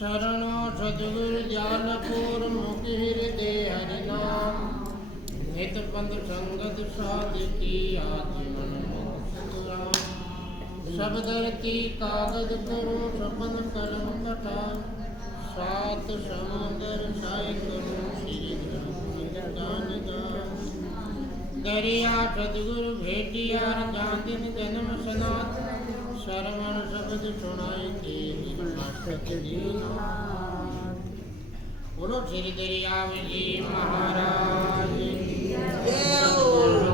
शरणो सतगुरु ज्ञानपुर मुखि हृदय हरिनाम हित बंद संगत साधकी आजीवन मुक्तराम सब धरती कागज करो सपन कलम कटा सात समुद्र साय करो श्री गुरु दरिया सतगुरु भेटिया जान दिन जन्म सनात श्रवण शब्द सुनाई बोलो श्री दरियाव जी महाराज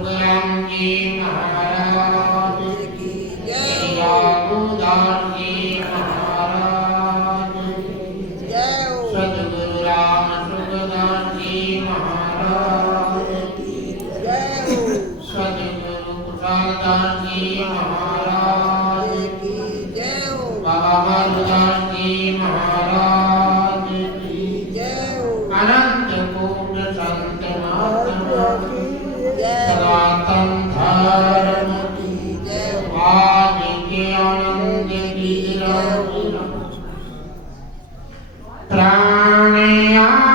राम जी महाराज की दरियादास जी महाराज सतगुरु राम सुखदास जी महाराज सतगुरु कुशालदास जी महाराज बाबा दास जी महाराज अनंत कोट संत महात्मा सनातन धर्म आज के आनंद प्राणयारे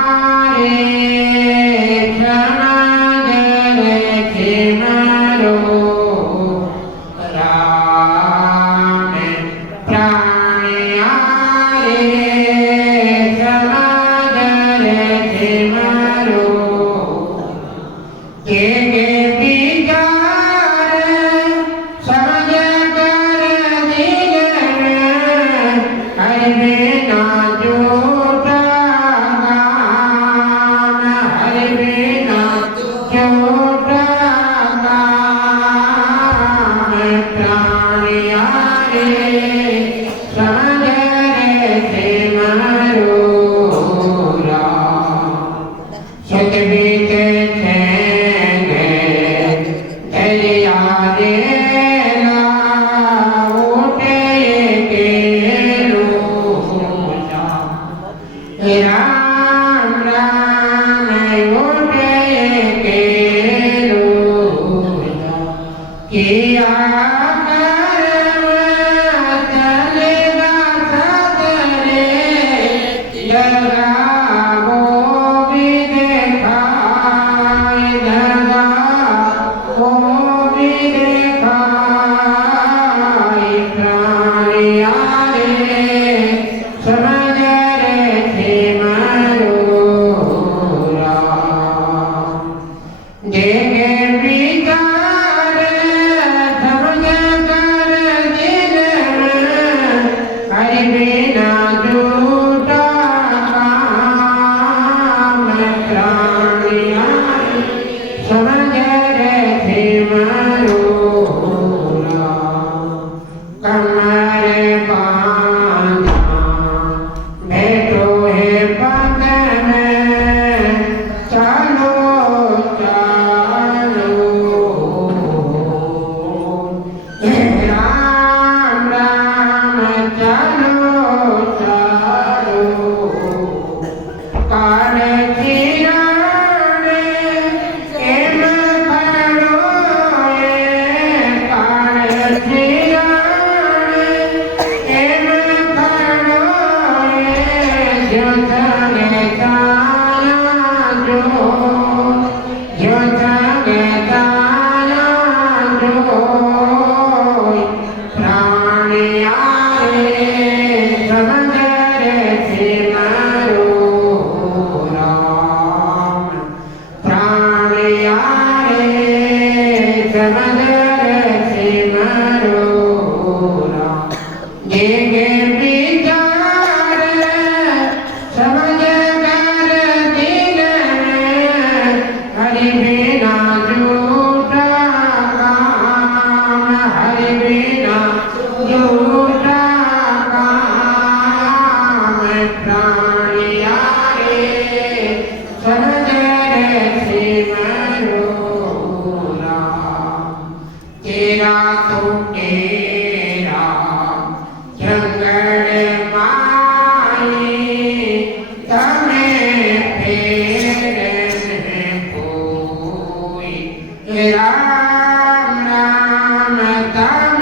राम राम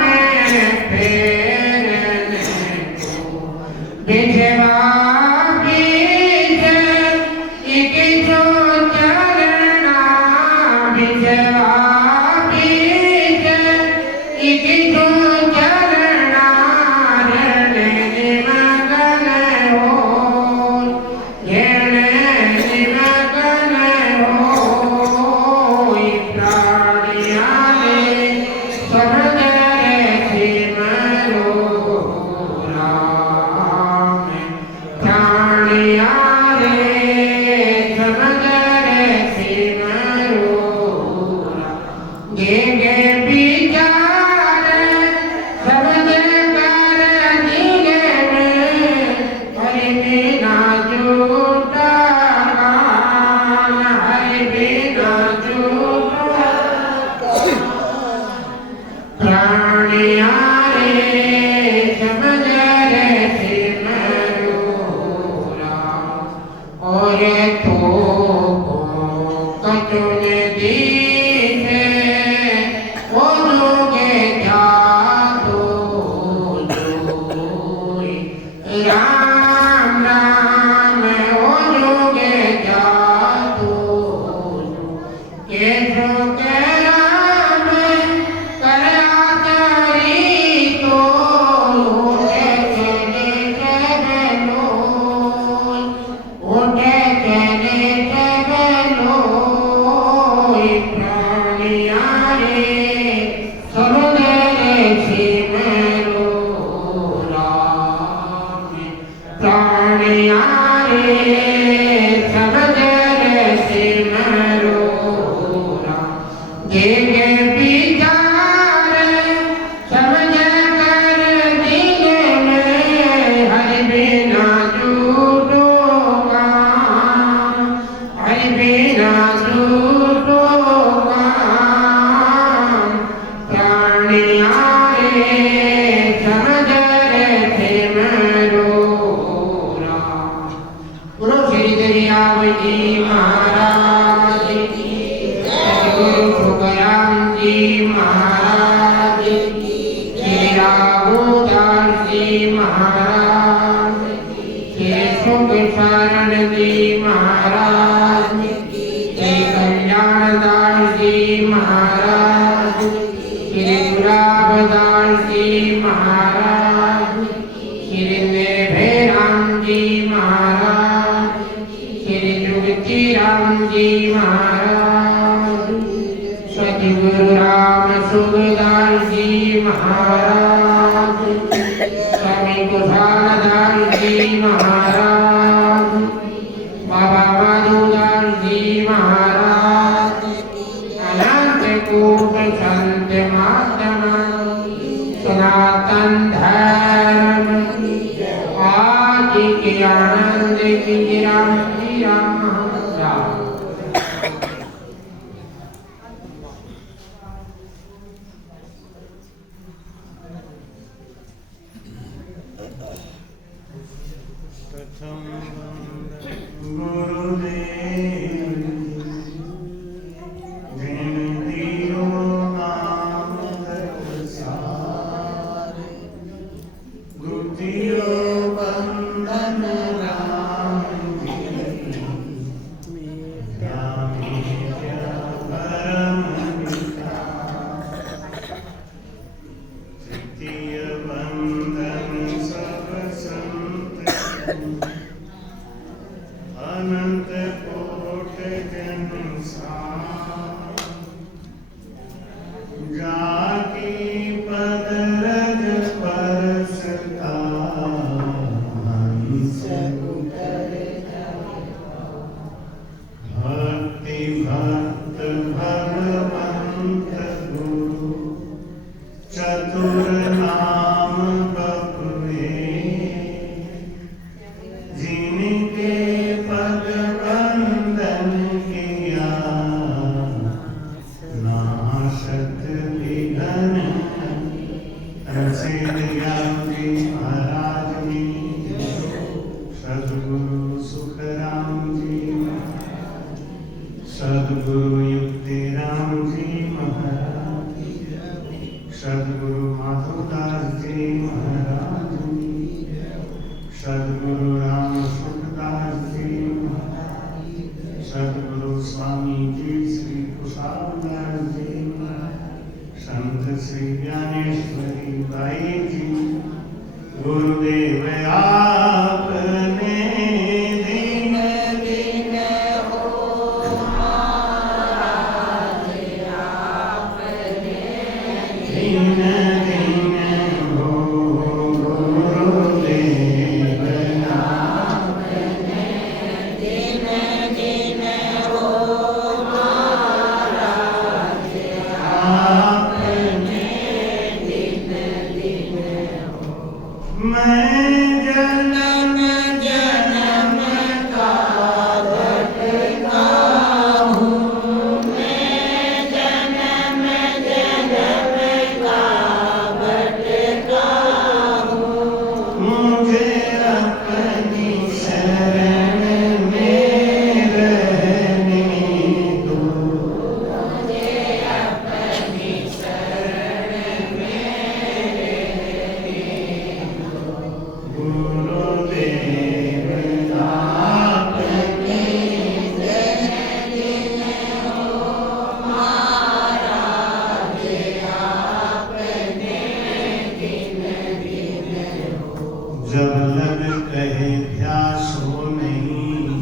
जब लग कहे ध्यासो नहीं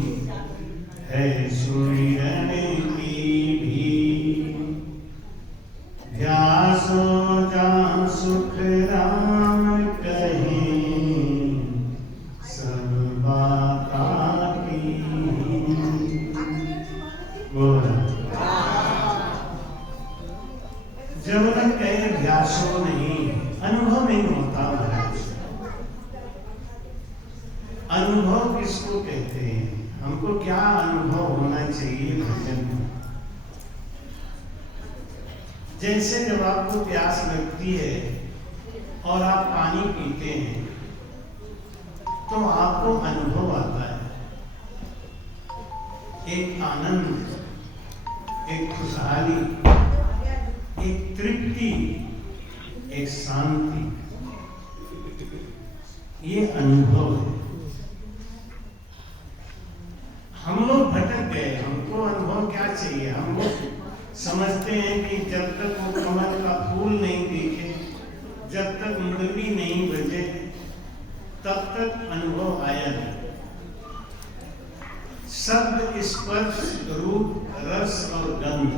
है सुमिरन की भी, ध्यासो जहाँ सुख राम कहीं सब बाता की। जब लग कहे ध्यासो नहीं, अनुभव नहीं होता महाराज। अनुभव किसको कहते हैं? हमको क्या अनुभव होना चाहिए भजन में? जैसे जब आपको प्यास लगती है और आप पानी पीते हैं तो आपको अनुभव आता है, एक आनंद, एक खुशहाली, एक तृप्ति, एक शांति, ये अनुभव है। हम लोग भटक गए, हमको अनुभव क्या चाहिए? हम लोग समझते हैं कि जब तक वो कमल का फूल नहीं दिखे, जब तक मुरली नहीं बजे, तब तक अनुभव आया नहीं। शब्द, स्पर्श, रूप, रस और गंध,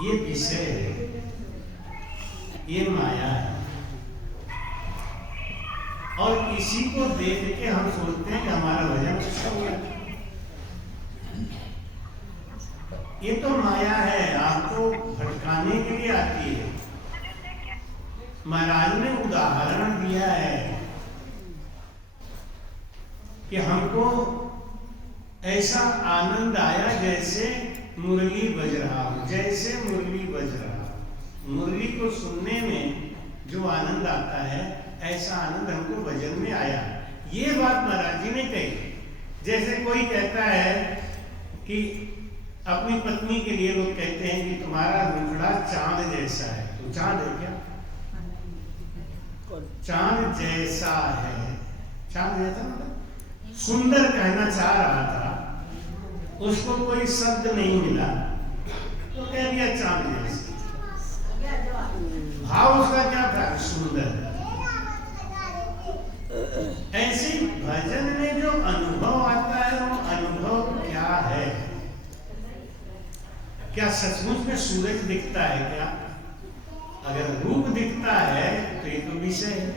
ये विषय है, ये माया है। और इसी को देख के हम सोचते हैं कि हमारा भजन अच्छा हुआ। ये तो माया है, आपको भटकाने के लिए आती है। महाराज ने उदाहरण दिया है कि हमको ऐसा आनंद आया जैसे मुरली बज रहा हो, जैसे मुरली बज रहा हो। मुरली को सुनने में जो आनंद आता है, ऐसा आनंद हमको भजन में आया। ये बात महाराज जी ने कही। जैसे कोई कहता है कि अपनी पत्नी के लिए लोग कहते हैं कि तुम्हारा मुखड़ा चांद जैसा है, तो चांद है क्या? चांद जैसा है, चांद जैसा मतलब सुंदर कहना चाह रहा था, उसको कोई शब्द नहीं मिला तो कह दिया चांद जैसा। भाव उसका क्या था? सुंदर। ऐसे भजन में जो अनुभव आता है, वो अनुभव क्या है? क्या सचमुच में सूरज दिखता है क्या? अगर रूप दिखता है तो ये तो विषय है।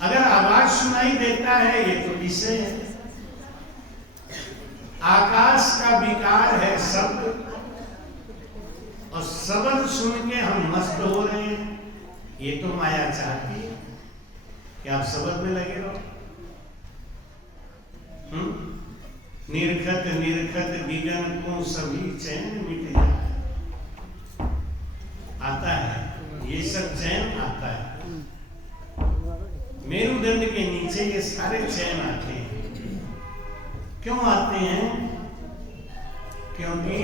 अगर आवाज सुनाई देता है, ये तो विषय है। आकाश का विकार है शब्द, और शब्द सुन के हम मस्त हो रहे हैं, ये तो माया चाहती है कि आप शब्द में लगे रहो। निरखत निरखत विगन को सभी चैन मिट जाए, आता है ये सब चैन आता है। मेरुदंड के नीचे ये सारे चैन आते हैं। क्यों आते हैं? क्योंकि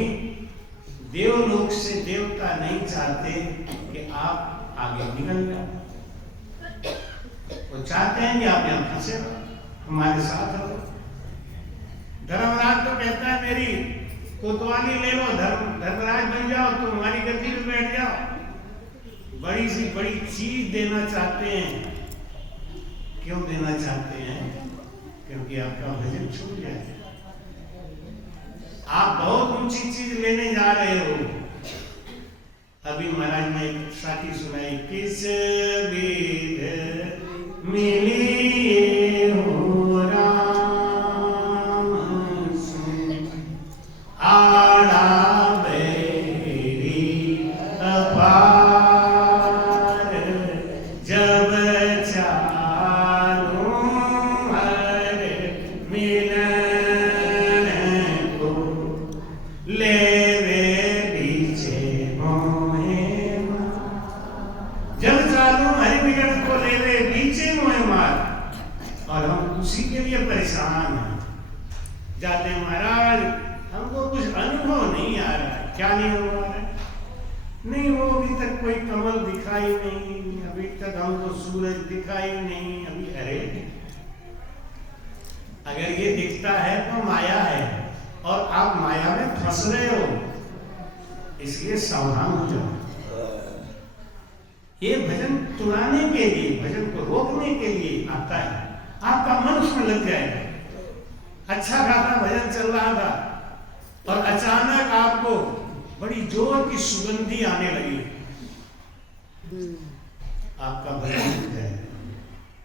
देवलोक से देवता नहीं चाहते कि आप आगे निकल जाओ। वो चाहते हैं कि आप यहाँ फंसे रहो, हमारे साथ रहो। धर्मराज तो कहता है मेरी कोतवाली ले लो, धर्मराज बन जाओ, तुम हमारी गद्दी पे बैठ जाओ। बड़ी सी बड़ी चीज देना चाहते हैं। क्यों देना चाहते हैं? क्योंकि आपका भजन छूट जाए। आप बहुत ऊंची चीज लेने जा रहे हो। अभी महाराज ने एक साथी सुनाई, किस विध मिली हो राम सुन, आड़ा बेरी अपार, जब चालू हर मिलन को लेवे पीछे मोहे मार, जब चालू हरि मिलन को लेवे पीछे मोहे मार। और हम उसी के लिए परेशान हैं। जाते महाराज हमको कुछ अनुभव नहीं आ रहा है। क्या नहीं हो रहा है? नहीं, वो अभी तक कोई कमल दिखाई नहीं, अभी तक हमको सूरज दिखाई नहीं। अभी अरे अगर ये दिखता है तो माया है, और आप माया में फंस रहे हो, इसलिए सावधान हो जाओ। ये भजन तुड़ाने के लिए, भजन को रोकने के लिए आता है। आपका मन उसमें लग जाएगा। अच्छा खासा भजन चल रहा था और अचानक आपको बड़ी जोर की सुगंधी आने लगी, आपका भजन लग जाएगा।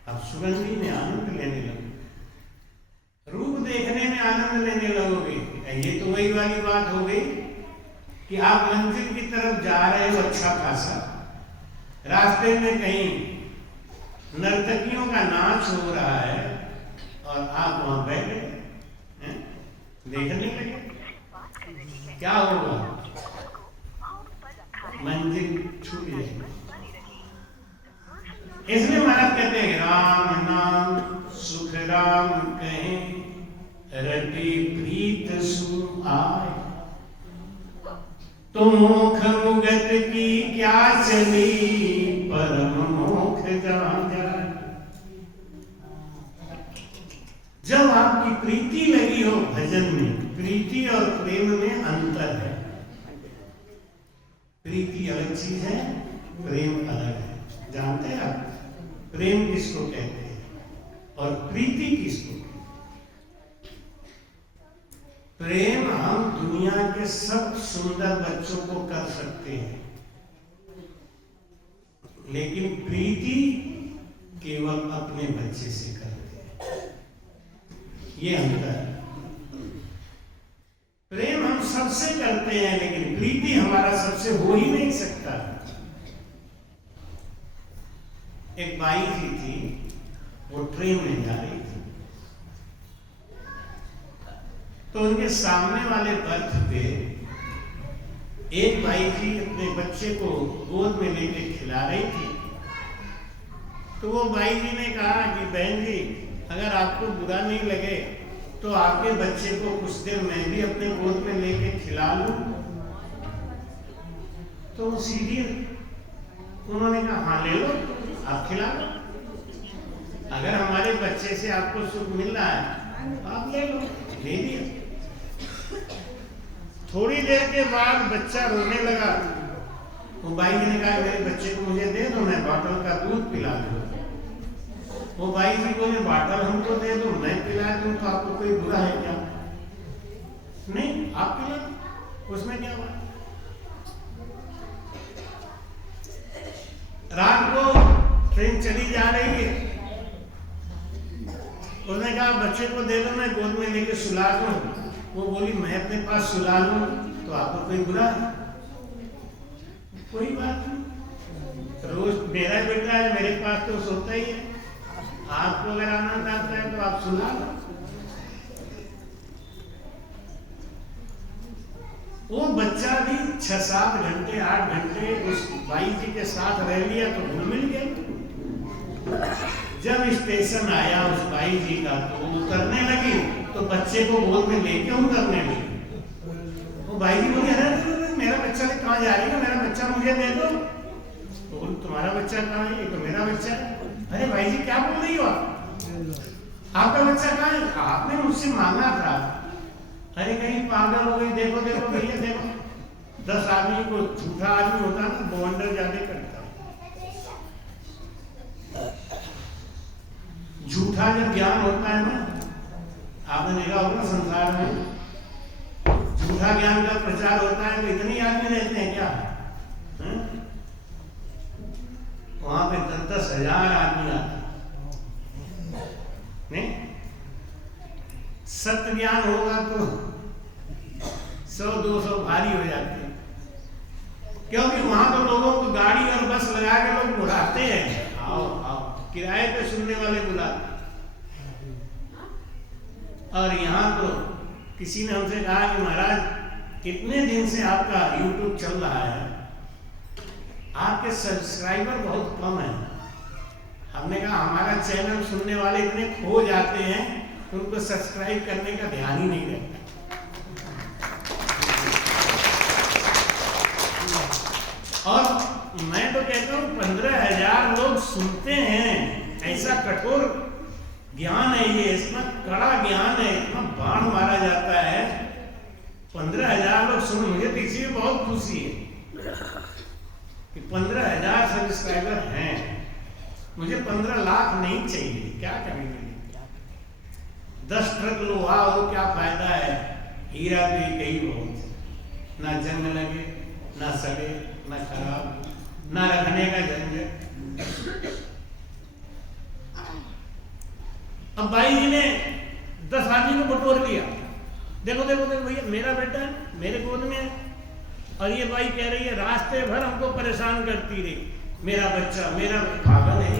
आप सुगंधी में आनंद लेने लगोगे, रूप देखने में आनंद लेने लगोगे। ये तो वही वाली बात हो गई कि आप मंजिल की तरफ जा रहे हो, अच्छा खासा रास्ते में कहीं नर्तकियों का नाच हो रहा है और आप वहां बैठे देखने लगे, क्या होगा? मंजिल छूट जाएगी। इसलिए महाराज कहते हैं राम नाम सुख राम कहें, रति प्रीत सु आए, तो मोख मुगत की क्या चली, परम मोख जहाँ जाए। जब आपकी प्रीति लगी हो भजन में, प्रीति और प्रेम में अंतर है। प्रीति अलग चीज है, प्रेम अलग है। जानते हैं आप प्रेम किसको कहते हैं और प्रीति किसको कहते हैं? प्रेम हम दुनिया के सब सुंदर बच्चों को कर सकते हैं, लेकिन प्रीति केवल अपने बच्चे से करते हैं। ये अंतर है। प्रेम हम सबसे करते हैं, लेकिन प्रीति हमारा सबसे हो ही नहीं सकता। एक बाई जी थी, वो ट्रेन में जा रही थी, तो उनके सामने वाले बर्थ पे एक बाई जी अपने बच्चे को गोद में लेके खिला रही थी। तो वो बाई जी ने कहा कि बहन जी, अगर आपको बुरा नहीं लगे तो आपके बच्चे को कुछ देर मैं भी अपने गोद में लेके खिला लूं। तो सीधी उन्होंने कहा हाँ ले लो, आप खिला लो। अगर हमारे बच्चे से आपको सुख मिल रहा है आप ले लो। ले लिया। थोड़ी देर के बाद बच्चा रोने लगा। वो बाई जी ने कहा मेरे बच्चे को मुझे दे दो, मैं बॉटल का दूध पिला दूं। वो बाई जी बोले बॉटल हमको दे दो, मैं पिला दूं, तो आपको कोई बुरा है क्या? नहीं, आप पिला दो, उसमें क्या हुआ? रात को ट्रेन चली जा रही है, उसने कहा बच्चे को दे दो, मैं गोद में लेके सुला दूं। वो बोली मैं अपने पास सुला लूं तो आपको कोई बुरा है? कोई बात नहीं, रोज मेरा बेटा है, मेरे पास तो सोता ही है। आपको अगर आनंद आता है तो आप सुला लो। वो बच्चा भी 6-7 घंटे 8 घंटे उस बाई जी के साथ रह लिया तो घुल मिल गया। जब स्टेशन आया उस बाई जी का तो वो उतरने लगी तो बच्चे को गोद में लेके उतरने लगी। वो बाई जी बोली अरे मेरा बच्चा कहाँ जा रही है, मेरा बच्चा मुझे दे दो। तो बोली तुम्हारा बच्चा कहाँ है? ये तो मेरा बच्चा है। अरे भाई जी क्या बोल रही हो आप? आपका बच्चा कहाँ है? आपने मुझसे मांगा था। अरे कहीं पागल हो गई? देखो देखो भैया देखो, 10 आदमी को झूठा आदमी होता ना बवंडर ज्यादा करता। झूठा जब ज्ञान होता है ना, आपने देखा होगा संसार में झूठा ज्ञान का प्रचार होता है तो इतने आदमी रहते हैं क्या? वहां पे 10-10 हजार आदमी आते नहीं। सत्य ज्ञान होगा तो 100-200 भारी हो जाते हैं, क्योंकि वहां तो लोगों को गाड़ी और बस लगा के लोग बुलाते हैं, आओ आओ, किराए पे सुनने वाले बुलाते। और यहाँ तो किसी ने हमसे कहा कि महाराज इतने दिन से आपका YouTube चल रहा है, आपके सब्सक्राइबर बहुत कम है। हमने कहा हमारा चैनल सुनने वाले इतने खो जाते हैं उनको सब्सक्राइब करने का ध्यान ही नहीं रहता। और मैं तो कहता हूँ 15,000 लोग सुनते हैं। ऐसा कठोर ज्ञान है ये, इतना कड़ा ज्ञान है, इतना बाण मारा जाता है। 15,000 लोग सुन, मुझे तो इसी में बहुत खुशी है। कि 15,000 सब्सक्राइबर हैं, मुझे 15 लाख नहीं चाहिए, क्या करेंगे? 10 ट्रक लोहा हो क्या फायदा है? हीरा तो एक ही बहुत, ना जंग लगे, ना सड़े, ना खराब, ना रखने का झंझट। अब भाई जी ने 10 आदमी को बटोर लिया, देखो देखो देखो भैया मेरा बेटा है, मेरे गोद में है, और ये भाई कह रही है रास्ते भर हमको परेशान करती रही, मेरा बच्चा, मेरा पागल है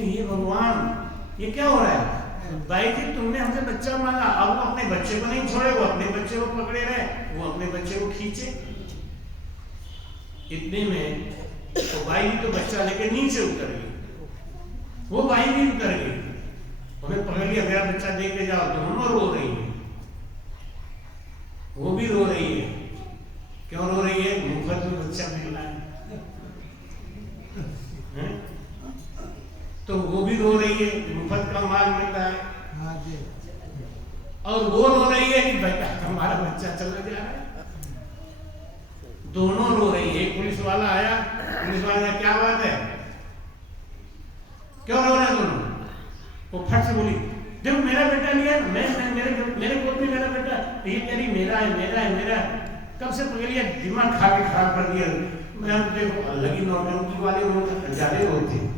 ये भगवान, ये क्या हो रहा है? भाई जी तुमने हमसे बच्चा मांगा, अब वो अपने बच्चे को नहीं छोड़े, वो अपने बच्चे को पकड़े रहे, वो अपने बच्चे को खींचे। इतने में तो भाई जी तो बच्चा लेके नीचे उतर गई, वो भाई भी उतर गई, उन्हें पकड़ लिया, मेरा बच्चा दे के जाओ। दोनों रो रही है, वो भी रो रही है। क्यों रो रही है? मुफ्त में बच्चा मिलना है, तो वो भी रो रही है, मुफ्त का माल मिलता है, और वो रो रही है कि बेटा हमारा बच्चा चला जा रहा है। दोनों रो रही है। एक पुलिस वाला आया, पुलिस वाले ने क्या बात है, क्यों रो रहे हैं दोनों? वो फट से बोली, देखो मेरा बेटा लिया, मैं मेरे गोद में मेरा बेटा, ये कह रही मेरा है मेरा है मेरा है। कब से पकड़ लिया, दिमाग खा के खराब कर दिया। मैं देखो लगी नौटंकी वाले लोग ज्यादा होते हैं,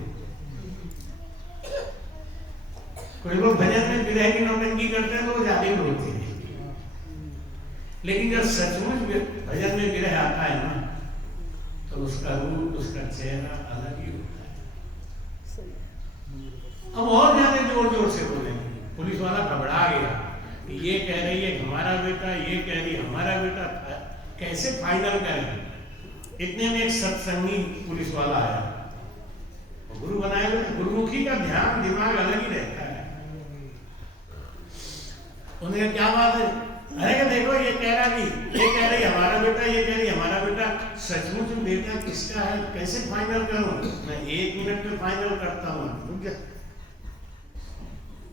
कोई लोग भजन में विरह की नौटंकी करते हैं तो वो ज्यादा होते हैं, लेकिन जब सचमुच भजन में विरह आता है ना, तो उसका रूप, उसका चेहरा अलग ही होता है। अब और ज्यादा जोर जोर से बोलेंगे। पुलिस वाला घबरा गया, ये कह रही है हमारा बेटा, ये कह रही है हमारा बेटा, कैसे फाइनल करें? इतने में एक सत्संगी पुलिस वाला आया, गुरु बनाए हुए, गुरुमुखी का ध्यान दिमाग अलग ही रहता है। उन्होंने क्या बात है? अरे देखो ये कह रहा कि ये कह रही हमारा बेटा, ये कह रही हमारा बेटा, सचमुच बेटा किसका है, कैसे फाइनल करूं? मैं 1 मिनट में फाइनल करता हूँ।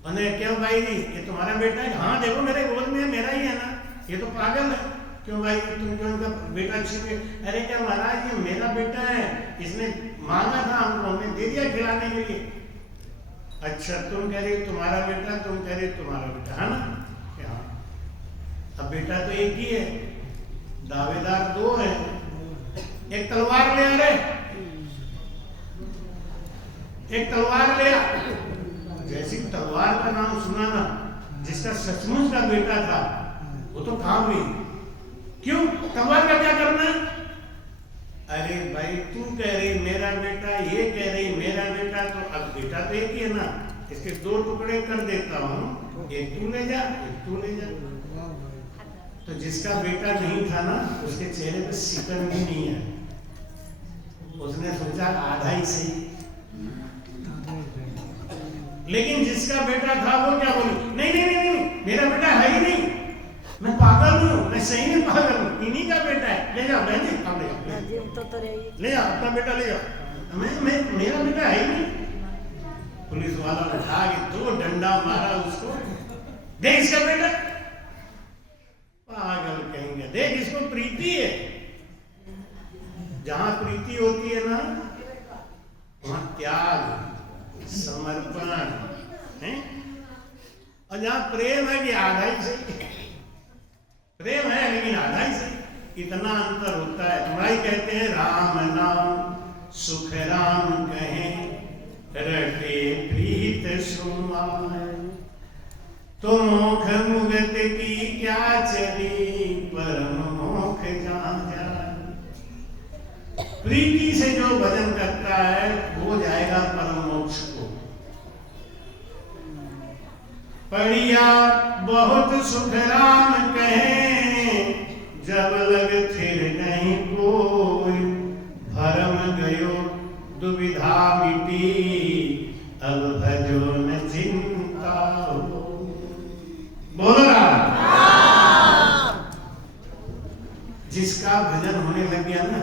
उन्हें क्यों भाई जी ये तुम्हारा बेटा है? हाँ देखो मेरे गोद में मेरा ही है ना, ये तो पागल है। क्यों भाई तुम क्यों इनका बेटा छीने? अरे क्या महाराज ये मेरा बेटा है, इसने मांगा था हमको, हमने दे दिया खिलाने के लिए। अच्छा तुम कह रही तुम्हारा बेटा, तुम कह रही तुम्हारा बेटा है ना? हाँ, अब बेटा तो एक ही है, दावेदार 2 है। एक तलवार ले आ रहे, एक तलवार ले आ। जैसी तलवार का नाम सुना ना, जिसका सचमुच का बेटा था वो तो कांप गई। क्यों? तलवार का क्या करना है? अरे भाई तू कह रही मेरा बेटा, ये कह रही मेरा बेटा, तो अब बेटा तो एक ही है ना, इसके 2 टुकड़े कर देता हूँ, एक तू ले जा, एक तू ले जा। तो जिसका बेटा नहीं था ना, उसके चेहरे पे सिकन भी नहीं है। उसने सोचा आधा ही सही, लेकिन जिसका बेटा था वो क्या बोली, नहीं नहीं नहीं नहीं मेरा बेटा है ही नहीं, मैं पागल हूँ, मैं सही में पागल हूँ, इन्हीं का बेटा है, ले जाओ बहन जी, अब ले जाओ, ले जाओ अपना बेटा ले जाओ, मैं मेरा बेटा है ही नहीं। पुलिस वाला उठा के 2 डंडा मारा उसको, देख इसका बेटा, पागल कहेंगे, देख इसको प्रीति है। जहां प्रीति होती है ना, वहां त्याग, समर्पण है, और जहां प्रेम है कि आधा ही सही, प्रेम है लेकिन आधा ही सही, इतना अंतर होता है। तुम्हारी कहते हैं राम नाम सुख राम कहें, रटे प्रीत सुमार, तो मोख मुगत की क्या चली, परम मोख जहां जाए। प्रीति से जो भजन करता है वो जाएगा परम मोक्ष को। पढ़िया बहुत सुख राम कहे, जब लग फिर नहीं कोई, भरम गयो दुविधा मिटी, अब भजो न चिंता हो। बोलो राम। जिसका भजन होने लग गया ना,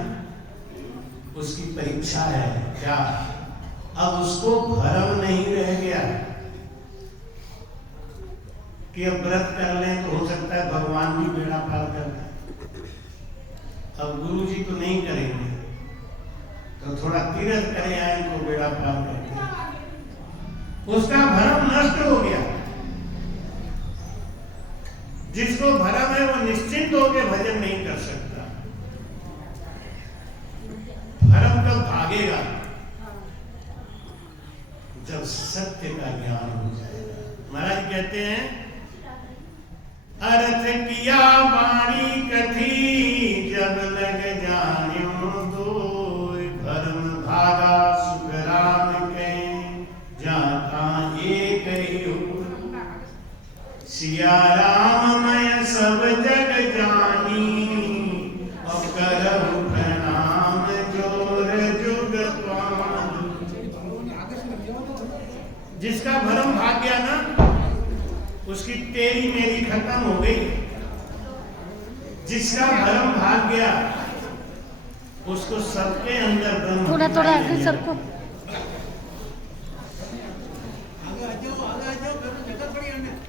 उसकी परीक्षा है क्या? अब उसको भरम नहीं रह गया कि अब व्रत कर लें तो हो सकता है भगवान भी बेड़ा पार कर दें। अब गुरु जी तो नहीं करेंगे, तो थोड़ा तीरथ करे आए को बेड़ा पार करते हैं। उसका भरम नष्ट हो गया। जिसको भरम है वो निश्चिंत होकर भजन नहीं कर सकता। भरम कब भागेगा? जब सत्य का ज्ञान हो जाएगा। महाराज कहते हैं अर्थ किया वाणी कथी जब लग जान्यो दोय भरम भागा सुख राम के जाता एक ही हो सिया राम मैं सब जग जानी और करहु प्रणाम जोर जुग पान। जिसका भरम भाग गया ना उसकी तेरी मेरी खत्म हो गई। जिसका भरम भाग गया उसको सबके अंदर ब्रह्म थोड़ा थोड़ा आगे सबको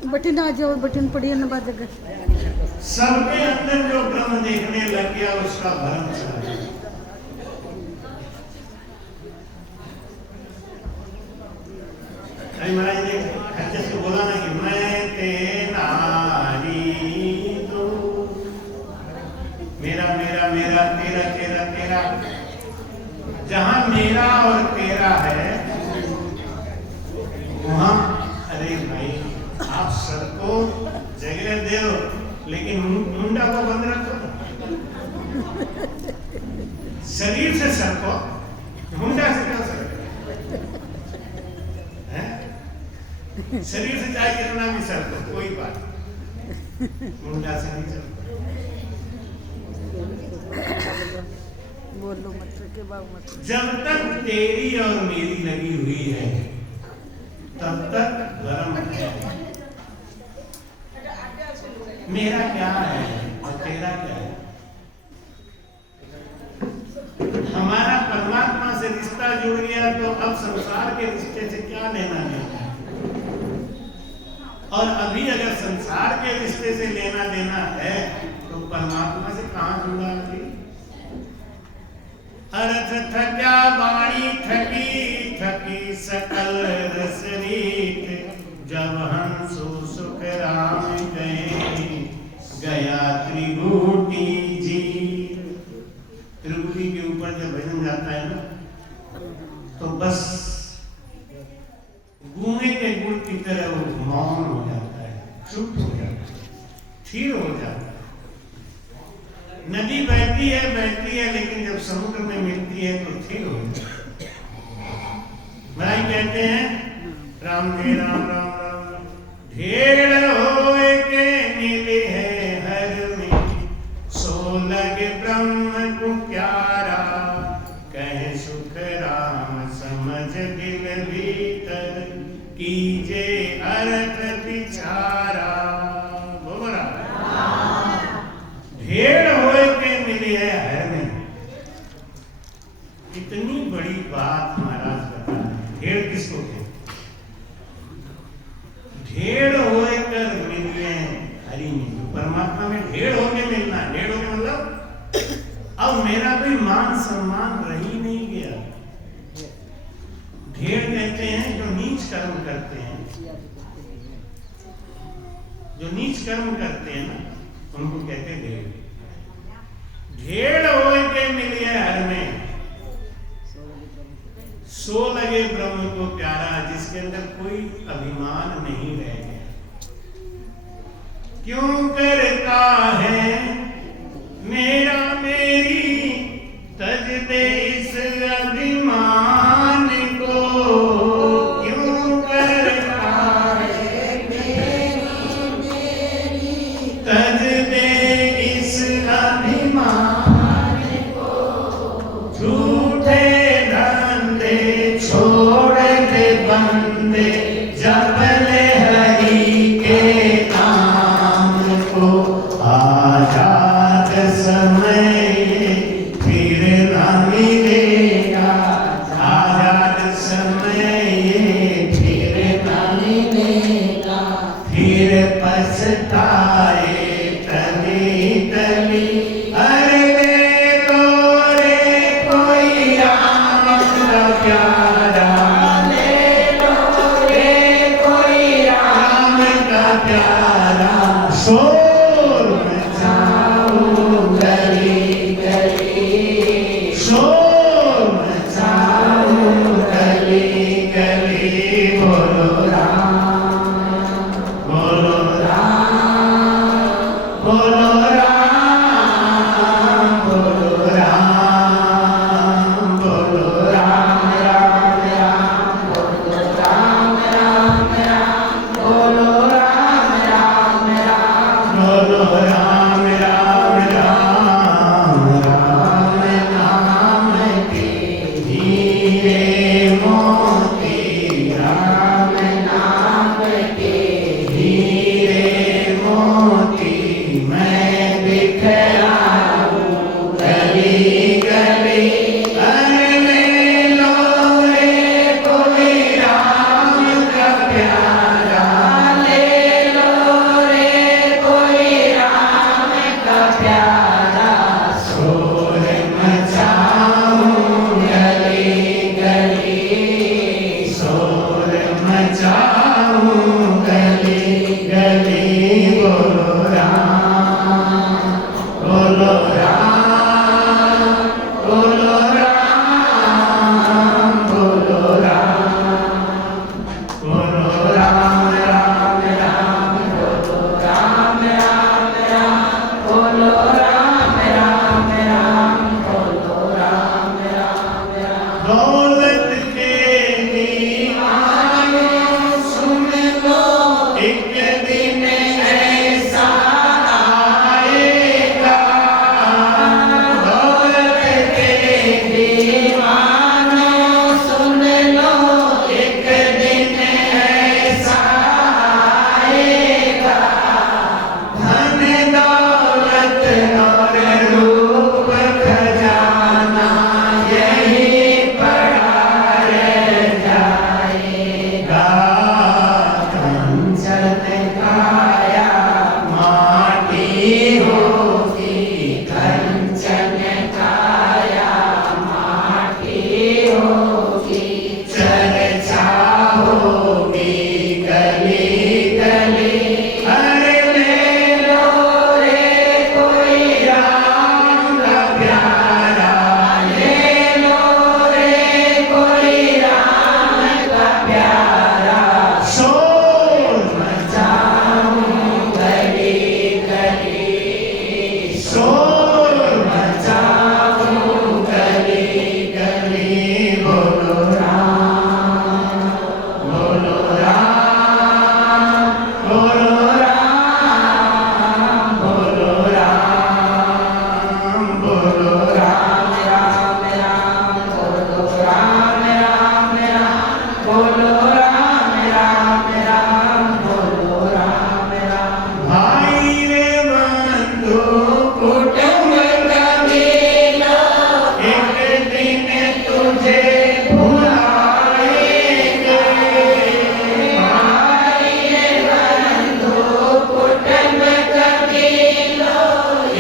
बटन आ जाओ, बटन पड़ी है ना बाद जगह। सबके अंदर जो ब्रह्म देखने लग गया उसका भरम चला गया। महाराज ने अच्छे से बोला ना कि मैं तेनारी तो मेरा मेरा मेरा तेरा तेरा तेरा। जहां मेरा और तेरा है वहां अरे भाई आप सबको जगह दे दो लेकिन मुंडा को बंद रखो। शरीर से सबको मुंडा से क्या सर शरीर से चाहे कितना भी सर को कोई बात मुंडा से नहीं चलता। बोलो मत के बाबू मत। जब तक तेरी और मेरी लगी हुई है तब तक भरम है। मेरा क्या है और तेरा क्या है? हमारा परमात्मा से रिश्ता जुड़ गया तो अब संसार के रिश्ते से क्या लेना देना है? और अभी अगर संसार के रिश्ते से लेना देना है तो परमात्मा से कहां जुड़ा अभी? अर्थ थका वाणी थकी थकी सकल रस रीत जब हंसो सुख राम गए गया त्रिगुटी जी। त्रिगुटी के ऊपर जब भजन जाता है ना तो बस गुणे के गुण की तरह वो मौन हो जाता है, चुप हो जाता है, स्थिर हो जाता है। नदी बहती है लेकिन जब समुद्र में मिलती है तो स्थिर हो जाती है। भाई कहते हैं राम जय राम राम राम ढेर होए के मिले है हर में सो लगे ब्रह्म को प्यारा कहे सुख राम समझ दिल भीतर कीजे अर्थ विचारा। बोला ढेर होए के मिले है हर में। कितनी बड़ी बात महाराज बता रहे। ढेर किसको कहते? ढेर होए कर मिले हरि में। परमात्मा में ढेर होके मिलना। ढेर होके मतलब अब मेरा कोई मान सम्मान रही नहीं गया। ढेर कहते हैं जो नीच कर्म करते हैं, जो नीच कर्म करते हैं ना उनको कहते हैं ढेर। ढेर होए के मिले हर में सो लगे ब्रह्म को प्यारा जिसके अंदर कोई अभिमान नहीं रह गया। क्यों करता है मेरा मेरी तज दे इस अभिमान को। क्यों करता है मेरी तज दे इस अभिमान को। झूठे धंधे छोड़ दे बंदे जब ले हरि के नाम को। आजाद समय शोर मचाऊं गली गली बोलो राम बोलो राम बोलो राम बोलो राम बोलो राम राम राम बोलो राम राम राम बोलो राम राम राम बोलो राम राम राम राम नाम के हीरे मोती राम नाम के हीरे मोती मैं बिखराऊं गली गली अरे ले लो रे कोई राम का प्यारा ले लो रे कोई राम का प्यारा शोर मचाऊं गली गली शोर मचाऊं गली गली बोलो राम बोलो राम बोलो राम बोलो राम बोलो राम राम राम बोलो राम राम राम बोलो राम राम राम बोलो राम राम राम दौलत के दीवानों सुन लो एक दिन ऐसा आएगा दौलत के दीवानों सुन लो एक दिन ऐसा आएगा धन दौलत और रूप खजाना यही पड़ा रह जाएगा कंचन काया माटी होगी कंचन काया माटी होगी चर्चा होगी गली गली अरे ले लो रे कोई राम का प्यारा ले लो रे कोई राम का प्यारा शोर मचाऊं गली गली शोर मचाऊं गली गली बोलो राम बोलो राम बोलो राम बोलो राम बोलो राम राम राम बोलो राम राम राम बोलो राम राम राम बोलो राम राम भाई रे बंधु कुटुंब कबीलो एक दिन तुझे भुलाएंगे भाई रे बंधु कुटुंब कबीलो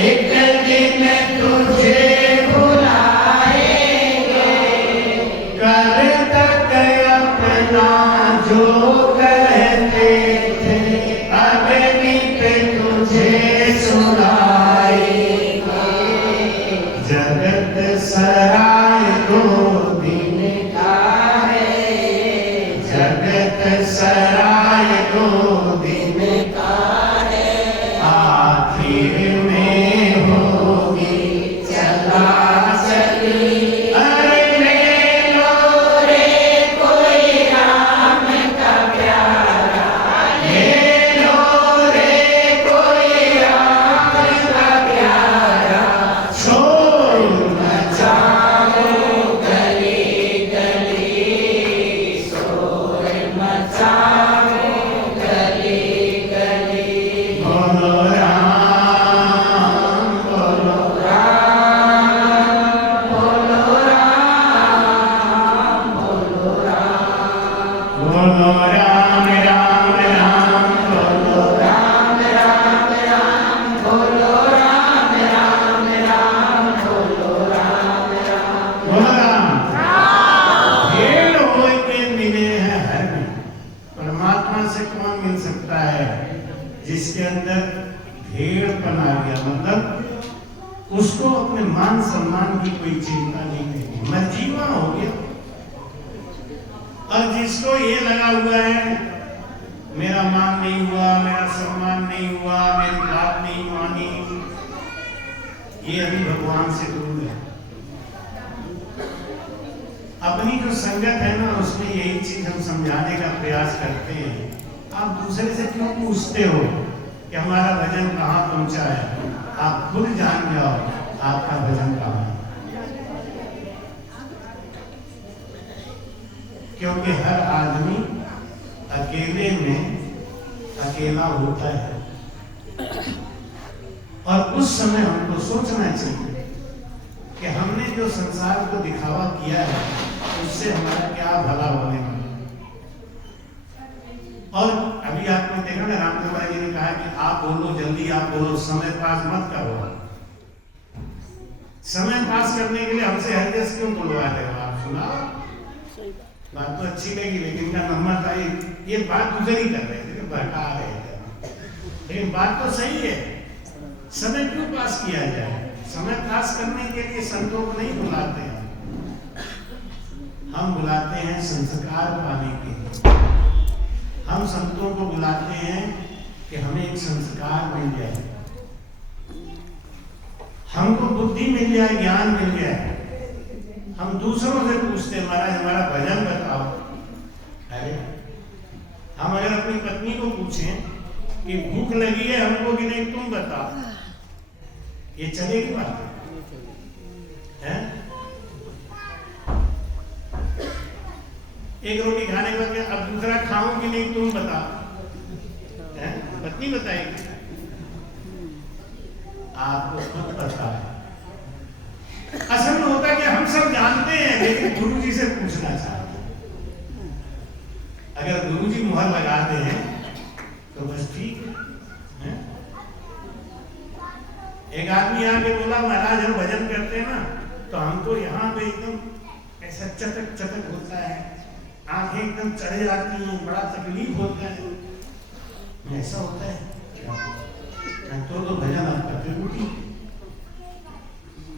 एक दिन तुझे भुलाएंगे कर तक अपना जो कहते थे अग्नि पे तुझे सुनाएंगे जगत सराय दो दिन का है जगत सराय दो दिन का है आखिर में होगी चला चली अरे ले लो रे कोई राम का प्यारा ले लो रे कोई राम का प्यारा शोर मचाऊं गली गली शोर मचाऊं गली गली बोलो राम बोलो राम बोलो राम बोलो राम बोलो राम राम राम बोलो राम राम राम बोलो राम राम राम बोलो राम राम बोलो राम भेड़ होए के मिले हैं हर में परमात्मा से कौन मिल सकता है जिसके अंदर भेड़पन आ गया मतलब उसको अपने मान सम्मान की कोई चिंता नहीं इसको ये लगा हुआ है मेरा मान नहीं हुआ, मेरा सम्मान नहीं हुआ, मेरी बात नहीं मानी, ये अभी भगवान से दूर है। अपनी जो संगत है ना, उसमें यही चीज हम समझाने का प्रयास करते हैं। आप दूसरे से क्यों पूछते हो कि हमारा भजन कहाँ पहुंचा है? आप खुद जान जाओ आपका भजन कहाँ है। क्योंकि हर आदमी अकेले में अकेला होता है, और उस समय हमको सोचना चाहिए कि हमने जो संसार को दिखावा किया है उससे हमारा क्या भला होने वाला। और अभी आपने देखा ना, रामचंद्र जी ने कहा कि आप बोलो जल्दी, आप बोलो, समय पास मत करो। समय पास करने के लिए हमसे हरिजस क्यों बुलवा रहे हो? आप सुनाओ, बात तो अच्छी लगी, लेकिन इनका नंबर था ये बात गुजर ही कर रहे थे, भड़का रहे थे, लेकिन बात तो सही है। समय क्यों पास किया जाए? समय पास करने के लिए संतों को नहीं बुलाते हैं, हम बुलाते हैं संस्कार पाने के लिए। हम संतों को बुलाते हैं कि हमें एक संस्कार मिल जाए, हमको बुद्धि मिल जाए, ज्ञान मिल जाए। हम दूसरों से पूछते महाराज हमारा भजन बताओ। अरे हम अगर अपनी पत्नी को पूछें कि भूख लगी है हमको कि नहीं, तुम बताओ, ये चलेगी बात है? एक रोटी खाने के बाद अब दूसरा खाऊं कि नहीं, तुम बताओ, पत्नी बताएगी, आपको खुद पता है। असल में होता है कि हम सब जानते हैं, लेकिन गुरु जी से पूछना चाहते हैं। अगर गुरु जी मुहर लगाते हैं तो बस ठीक है। एक आदमी आके बोला महाराज हम भजन करते हैं ना, तो हमको यहाँ पे एकदम ऐसा चटक चटक होता है, आंखें एकदम चढ़ जाती हैं, बड़ा तकलीफ होता है। ऐसा होता है तो भजन आप करते हो।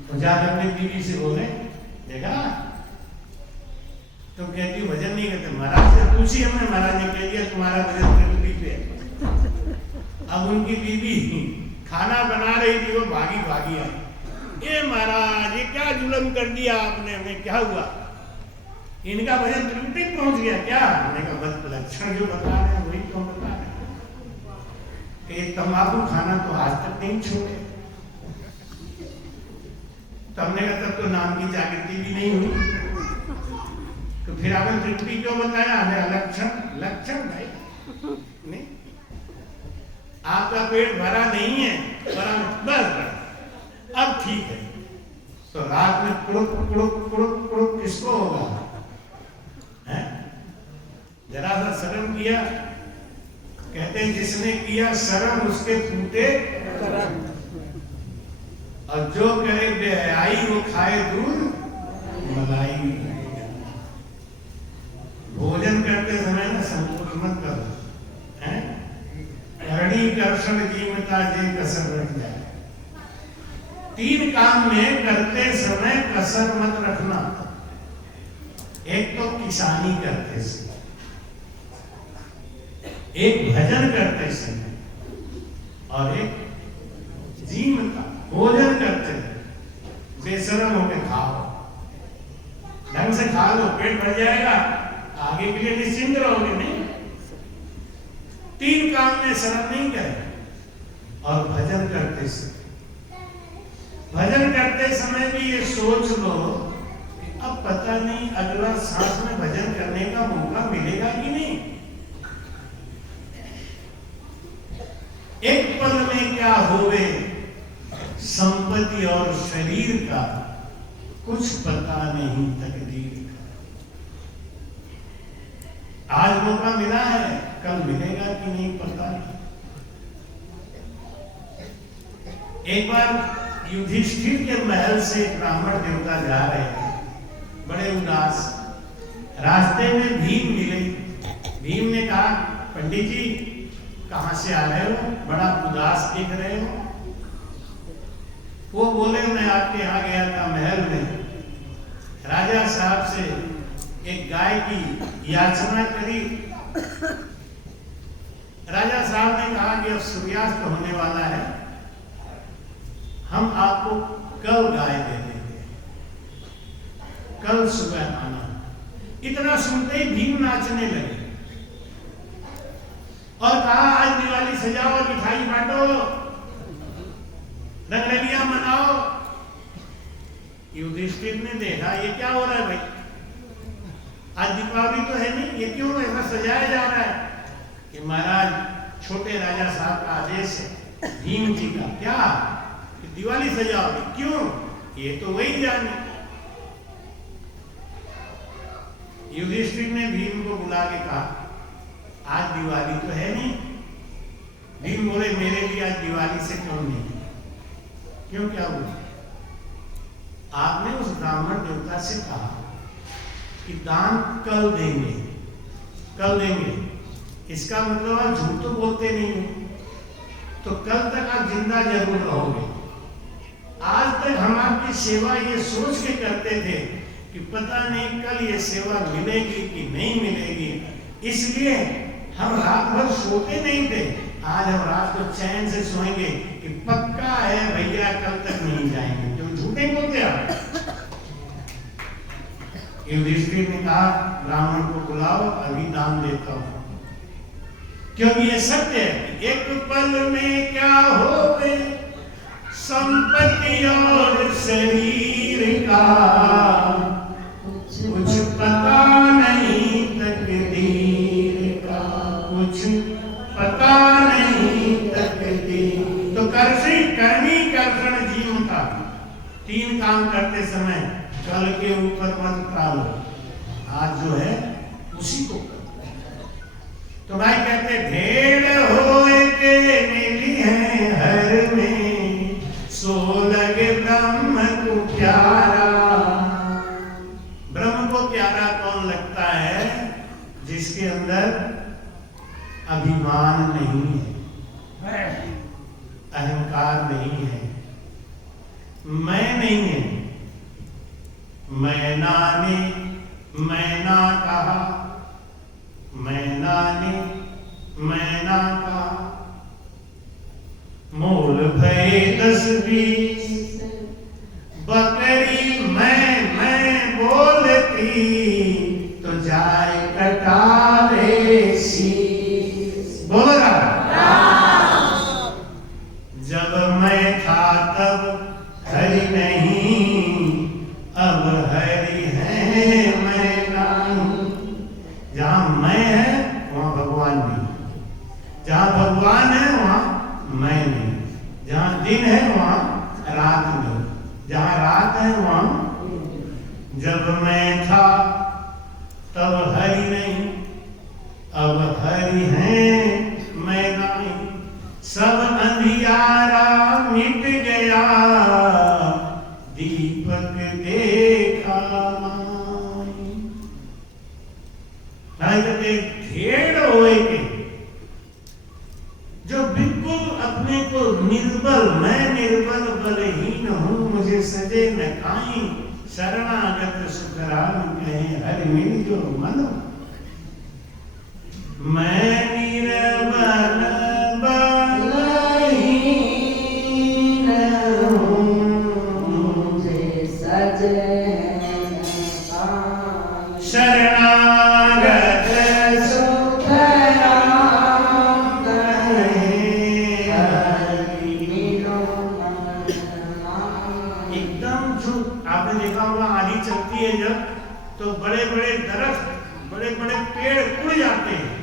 तो जाकर अपनी बीवी से बोले, देखा तुम कहती हो भजन नहीं करते, महाराज से पूछी हमने, महाराज ने कह दिया तुम्हारा भजन प्रकृति पे। अब उनकी बीवी खाना बना रही थी, वो भागी भागी आई, ये महाराज ये क्या जुल्म कर दिया आपने, हमें क्या हुआ? इनका भजन त्रुटि पहुंच गया क्या? हमने कहा बस लक्षण जो बता रहे हैं वही क्यों बता रहे हैं कि तंबाकू खाना तो आज तक नहीं छोड़े। तो हमने कहा तब तो नाम की जागृति भी नहीं हुई, तो फिर आपने त्रुटि क्यों बताया? हमें लक्षण लक्षण भाई नहीं, आपका पेट भरा नहीं है, बस अब ठीक है। तो रात में कुड़ुक कुड़ुक कुड़ुक कुड़ुक किसको होगा? जरा सा शर्म किया, कहते हैं जिसने किया शर्म उसके फूटे करम, और जो करे बेहयाई वो खाए दूध मलाई। भोजन करते समय ना संकोच मत करो, करणी कर्षण जीवता जे कसर रख जाए। 3 काम में करते समय कसर मत रखना। एक तो किसानी करते समय, एक भजन करते समय, और एक जीवता भोजन करते बेशरम होकर खाओ, ढंग से खा लो, पेट भर जाएगा, आगे के लिए निश्चिंत रहोगे। नहीं, 3 काम में शर्म नहीं करे। और भजन करते समय भी ये सोच लो कि अब पता नहीं अगला सांस में भजन करने का मौका मिलेगा कि नहीं। एक पल में क्या होवे संपत्ति और शरीर का, कुछ पता नहीं तकदीर का। आज मौका मिला है, कल मिलेगा कि नहीं पता नहीं। एक बार युधिष्ठिर के महल से ब्राह्मण देवता जा रहे थे, बड़े उदास। रास्ते में भीम मिले। भीम ने कहा पंडित जी कहां से आ रहे हो, बड़ा उदास दिख रहे हो। वो बोले मैं आपके यहाँ गया था महल में, राजा साहब से एक गाय की याचना करी। राजा साहब ने कहा कि अब सूर्यास्त होने वाला है, हम आपको कल गाय दे देंगे, कल सुबह आना। इतना सुनते ही भीम नाचने लगे और कहा आज दिवाली सजाओ, मिठाई बांटो, रंगरलियां मनाओ। युधिष्ठिर ने देखा ये क्या हो रहा है भाई, आज दीपावली तो है नहीं, ये क्यों ऐसा सजाया जा रहा है? कि महाराज छोटे राजा साहब का आदेश है भीम जी का, क्या कि दिवाली सजाओगे? क्यों? ये तो वही जाने। युधिष्ठिर ने भीम को बुला के कहा आज दिवाली तो है नहीं। भीम बोले मेरे लिए आज दिवाली से क्यों नहीं? क्यों, क्या हुआ? आपने उस ब्राह्मण देवता से कहा कि दान कल देंगे, कल देंगे। इसका मतलब आप झूठ तो बोलते नहीं हो, तो कल तक आप जिंदा जरूर रहोगे। आज तक हम आपकी सेवा ये सोच के करते थे कि पता नहीं कल ये सेवा मिलेगी कि नहीं मिलेगी, इसलिए हम रात भर सोते नहीं थे। आज हम रात को चैन से सोएंगे कि पक्का है भैया कल तक नहीं जाएंगे। क्यों झूठे बोलते आप? युधिष्ठिर ने कहा ब्राह्मण को बुलाओ, अभी दान देता हूं, क्योंकि ये सत्य है। एक पल में क्या होवे संपत्ति और शरीर का, कुछ पता नहीं तकदीर का, कुछ पता नहीं तकदीर। तो करनी कर्षण जीवन का 3 काम करते समय कल के ऊपर मत टालो, आज जो है उसी को करो। तो भाई कहते ढेर होए के मिली है हर में, सो लगे ब्रह्म को प्यारा। ब्रह्म को प्यारा कौन लगता है? जिसके अंदर अभिमान नहीं है, अहंकार नहीं है, मैं नहीं है। मैना ने मैना कहा, मैना ने मैना कहा, मोल भय 10-20 बकरी मैं बोलती, तो जाए कटारे शीस। बोल रहा जब मैं था तब हरि नहीं, अब हरि है मैं नहीं। जहां मैं है वहां भगवान नहीं, जहां भगवान है वहां मैं नहीं, जहां दिन है वहां रात नहीं, जहां रात है वहां। जब मैं था तब हरि नहीं, अब हरि है मैं नहीं। सब अंधियारा मिट गया, दीपक देखा नहीं। ढेर होए के जो बिल्कुल अपने को निर्बल, मैं निर्बल बलहीन हूं, मुझे सजे न काई, शरणागत सुखराम कहे हरि मिल जो मन। मैं निर्बल बलहीन हूं, मुझे सजे शरणागत सुखराम कहे हरि मिलो मन। एकदम जो आपने देखा होगा आंधी चलती है जब, तो बड़े बड़े दरख्त, बड़े बड़े पेड़ उड़ जाते हैं,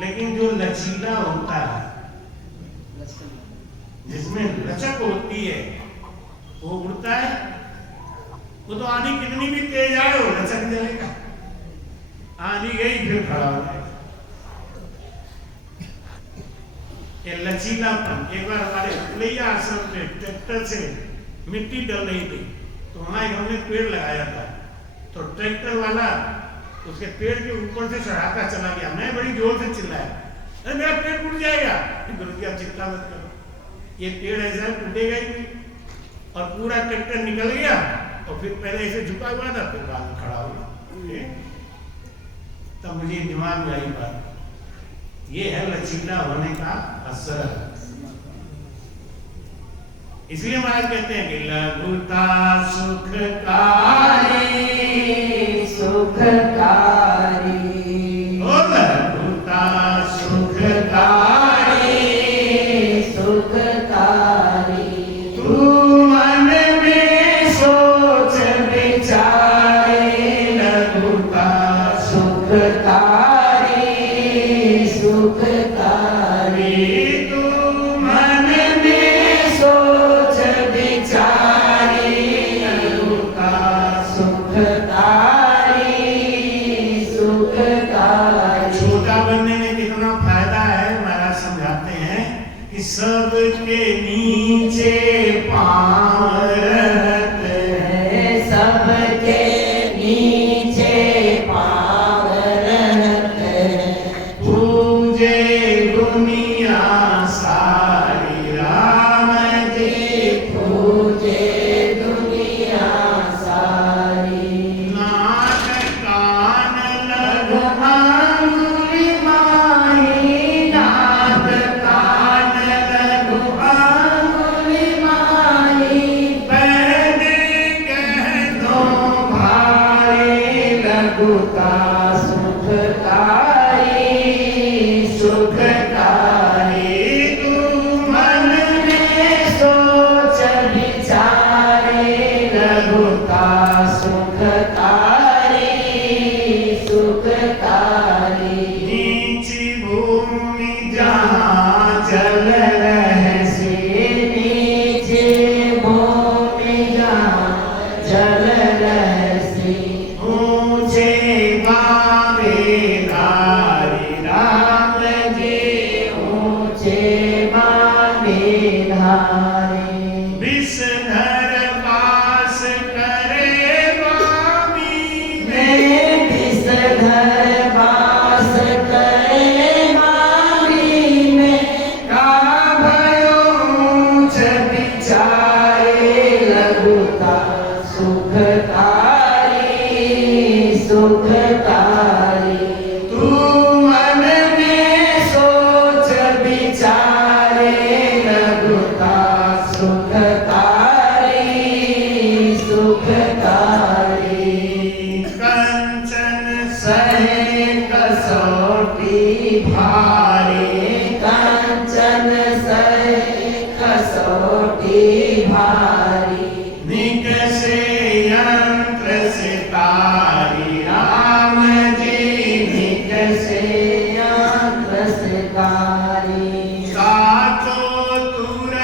लेकिन जो लचीला होता है, जिसमें लचक होती है, वो उड़ता है। वो तो आंधी कितनी भी तेज आए वो लचक जाएगा, आंधी गई फिर खड़ा हो जाएगा। ये लचीलापन। एक बार हमारे फुलैया आश्रम पे ट्रैक्टर से मिट्टी डल रही थी, तो वहां हमने पेड़ लगाया था, तो ट्रैक्टर वाला उसके पेड़ के ऊपर से चढ़ाता चला गया। मैं बड़ी जोर से चिल्लाया, अरे मेरा पेड़ टूट जाएगा। गुरु जी आप चिंता मत करो, ये पेड़ ऐसा टूटेगा ही नहीं। और पूरा ट्रैक्टर निकल गया, और फिर पहले ऐसे झुका हुआ था, फिर बाद में खड़ा हो गया। तब मुझे दिमाग में आई बात, ये है लचीला होने का असर। इसलिए महाराज कहते हैं कि लघुता सुखकारी, सुखकारी, ओ लघुता सुखकारी, सुखकारी, तू मन में सोच विचारे, लघुता सुखकारी, सुखकारी, तू मन में सोच विचारे, लघुता सुखकारी, सुखकारी। छोटा बनने में कितना फायदा है महाराज समझाते हैं कि सबके नीचे पाँव रहते हैं, सबके नीचे पाँव रहते हैं, पूजे दुनिया सारी राम जी, पूजे दुनिया सारी। नाक कान लघु अंगुली माही, नाक कान लघु अंगुली माही, पैद कह दो भाई, लघुता सुखकारी, सुखकारी, तू मन में सोच विचारे, लघुता सुखकारी, सुखकारी। नीची भूमि जहाँ जल रहसी, नीचे भूमि जहाँ जल रहसी, ऊंचे बावे धारी राम जी, ऊंचे बावे धारे, विषधर पास करे स्वामी, मैं विषधर वास करे मामी में, का भयो ऊंच विचारे, लघुता सुखकारी, सुखकारी, तू मन में सोच विचारे, लघुता सुखकारी, सुखकारी। कंचन सहे कसौटी भारी, कंचन सहे कसौटी भारी, निकसे यंत्र से तारी राम जी, निकसे यंत्र से कारी, सातो तुर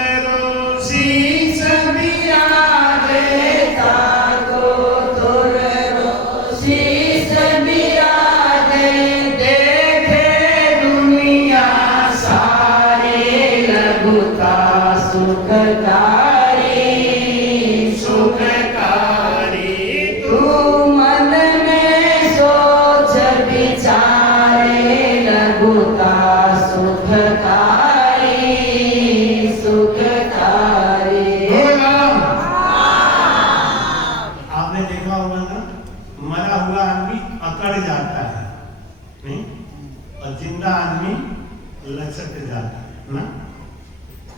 शीस बिराजे, ताको तुर शीस बिराजे, देखे दुनिया सारी, लघुता सुखकारी, सुखकारी, तू मन में सोच विचारे, लघुता सुखकारी, सुखकारी। आपने देखा होगा ना, मरा हुआ आदमी अकड़ जाता है नहीं, और जिंदा आदमी लचक जाता है ना,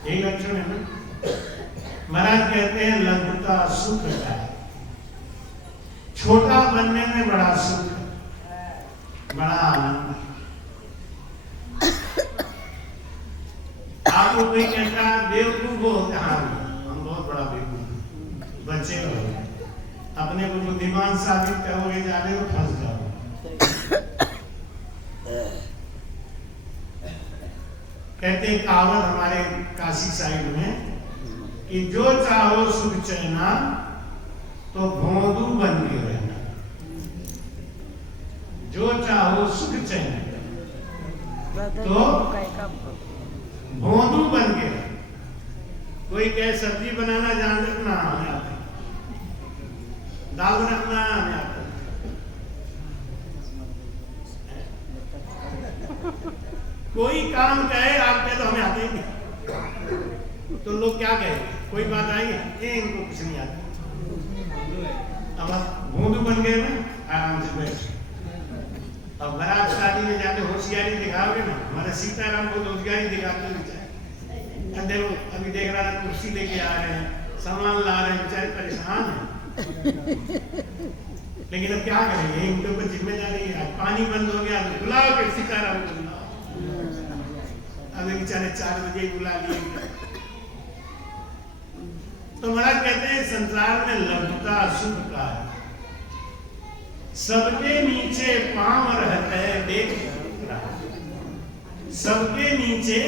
यही लक्षण है ना। महाराज कहते हैं लघुता सुख का है, छोटा बनने में बड़ा सुख है, बड़ा आनंद है। आपको कोई कहता है बेवकूफ हो, हाँ हम बहुत बड़ा बेवकूफ हैं, बच्चे हो गए, अपने को बुद्धिमान साबित करोगे जाने तो फंस जाओगे। कहते हैं कहावत हमारे काशी साइड में कि जो चाहो सुख चैना तो भोंदू बन के रहना, जो चाहो सुख चैना तो भोंदू बन के रहना। कोई कहे सब्जी बनाना जान रखना हमें आता है, दाल रखना हमें आता है, कोई काम कहे आप कहे तो हमें आते ही नहीं, तो लोग क्या कहेंगे, कोई बात आई है ये इनको कुछ नहीं आता। अब आप भोंदू बन गए ना, आराम से बैठ। अब बारात शादी में जाके होशियारी दिखाओगे ना, हमारे सीताराम को होशियारी दिखाते बेचारे। देखो अभी देख रहा था कुर्सी लेके आ रहे हैं, सामान ला रहे हैं, बेचारे परेशान हैं। लेकिन अब क्या करेंगे, इनके ऊपर जिम्मेदारी है। आज पानी बंद हो गया तो बुलाओ के सीताराम को बुलाओ। अभी बेचारे 4 बजे बुला लिए। तो महाराज कहते हैं संसार में लघुता शुभ का है, सबके नीचे पांव रहते हैं देख रहा, सबके नीचे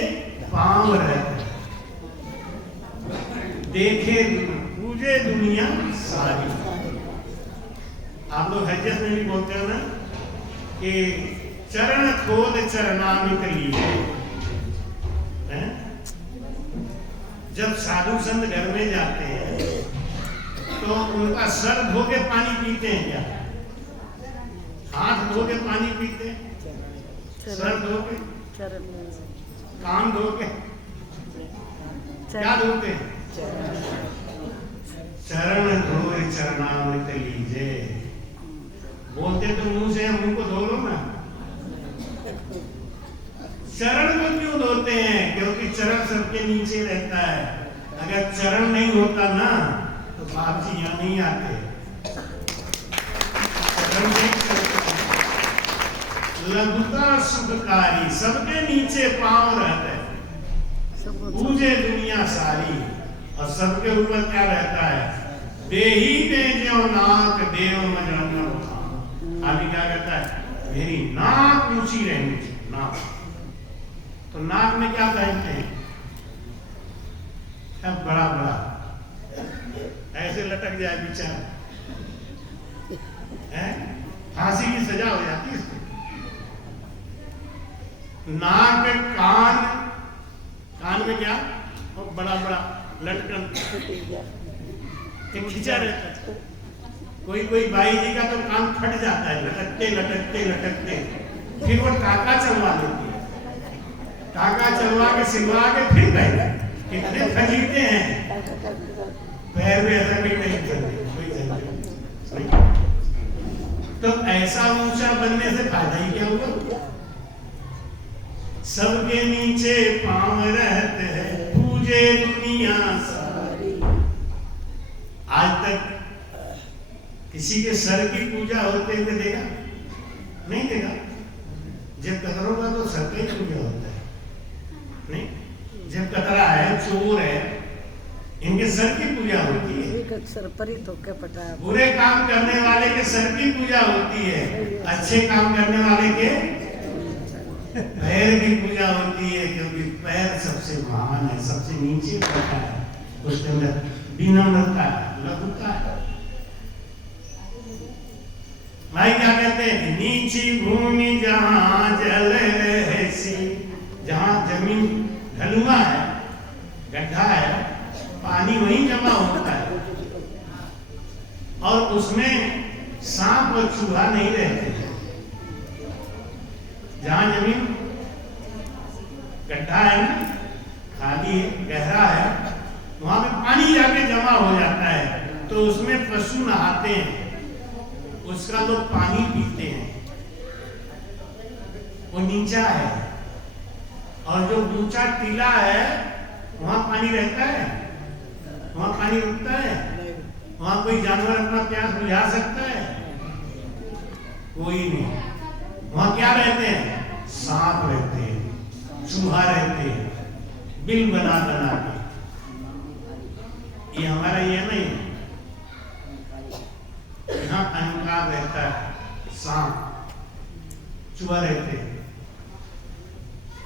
पांव रहते देखे पूजे दुनिया सारी। आप लोग हजरत में भी बोलते हो ना कि चरण खोद चरणामित लिए। जब साधु संत घर में जाते हैं तो उनका सर धो के पानी पीते हैं क्या? हाथ धो के पानी पीते हैं, सर धो के, कान धो के, क्या धोते हैं? चरण धोए चरणामृत लीजे। बोलते तो मुंह से, मुंह को धो लो ना। चरण को क्यों धोते हैं? क्योंकि चरण सबके नीचे रहता है। अगर चरण नहीं होता ना तो बाप जी यहाँ नहीं आते। लघुता सुखकारी, सबके नीचे पांव रहते हैं, पूजे दुनिया सारी। और सबके ऊपर क्या रहता है? देही दे जो नाक देव मजंगम। अभी क्या कहता है? मेरी नाक ऊंची रहनी चाहिए। नाक तो नाक में क्या पहनते हैं? अब बड़ा बड़ा ऐसे लटक जाए बेचारा, फांसी की सजा हो जाती है इसको। नाक, कान, कान में क्या? और बड़ा बड़ा लटकन खिंचा रहता है। कोई बाई जी का तो कान फट जाता है लटकते लटकते लटकते, फिर वो टाका चलवा लेती है। टाका चलवा के सिलवा के फिर पहले कितने खरीदते हैं, पैर में ऐसा भी नहीं चलते। तो ऐसा ऊंचा बनने से फायदा ही क्या होगा? सबके नीचे पांव रहते हैं, पूजे दुनिया सारी। आज तक किसी के सर की पूजा होते हुए देखा? नहीं देखा। जब कतरों का तो सर का ही पूजा होता है, नहीं? जब कतरा है, चोर है, इनके सर की पूजा होती है। सर पर ही धोखे पटा। बुरे काम करने वाले के सर की पूजा होती है, अच्छे काम करने वाले के पैर की पूजा होती है। क्योंकि पैर सबसे महान है, सबसे नीचे रहता है, उसके अंदर विनम्रता है, लघुता है। भाई क्या कहते हैं? नीची भूमि जहाँ जल रहसी, जहाँ जमीन ढलुआ है, गड्ढा है, पानी वहीं जमा होता है और उसमें सांप और चूहा नहीं रहते। जहाँ जमीन गड्ढा है ना, खाली है, गहरा है, वहां पे पानी जाके जमा हो जाता है तो उसमें पशु नहाते हैं, उसका लोग पानी पीते हैं। वो नीचा है और जो ऊंचा टीला है वहां पानी रहता है, वहां पानी रुकता है, वहां कोई जानवर अपना प्यास बुझा सकता है? कोई नहीं। वहां क्या रहते हैं? सांप रहते हैं, चूहा रहते हैं, बिल बना बना के। ये हमारा ये नहीं, यहाँ अहंकार रहता है, सांप चूहा रहते हैं।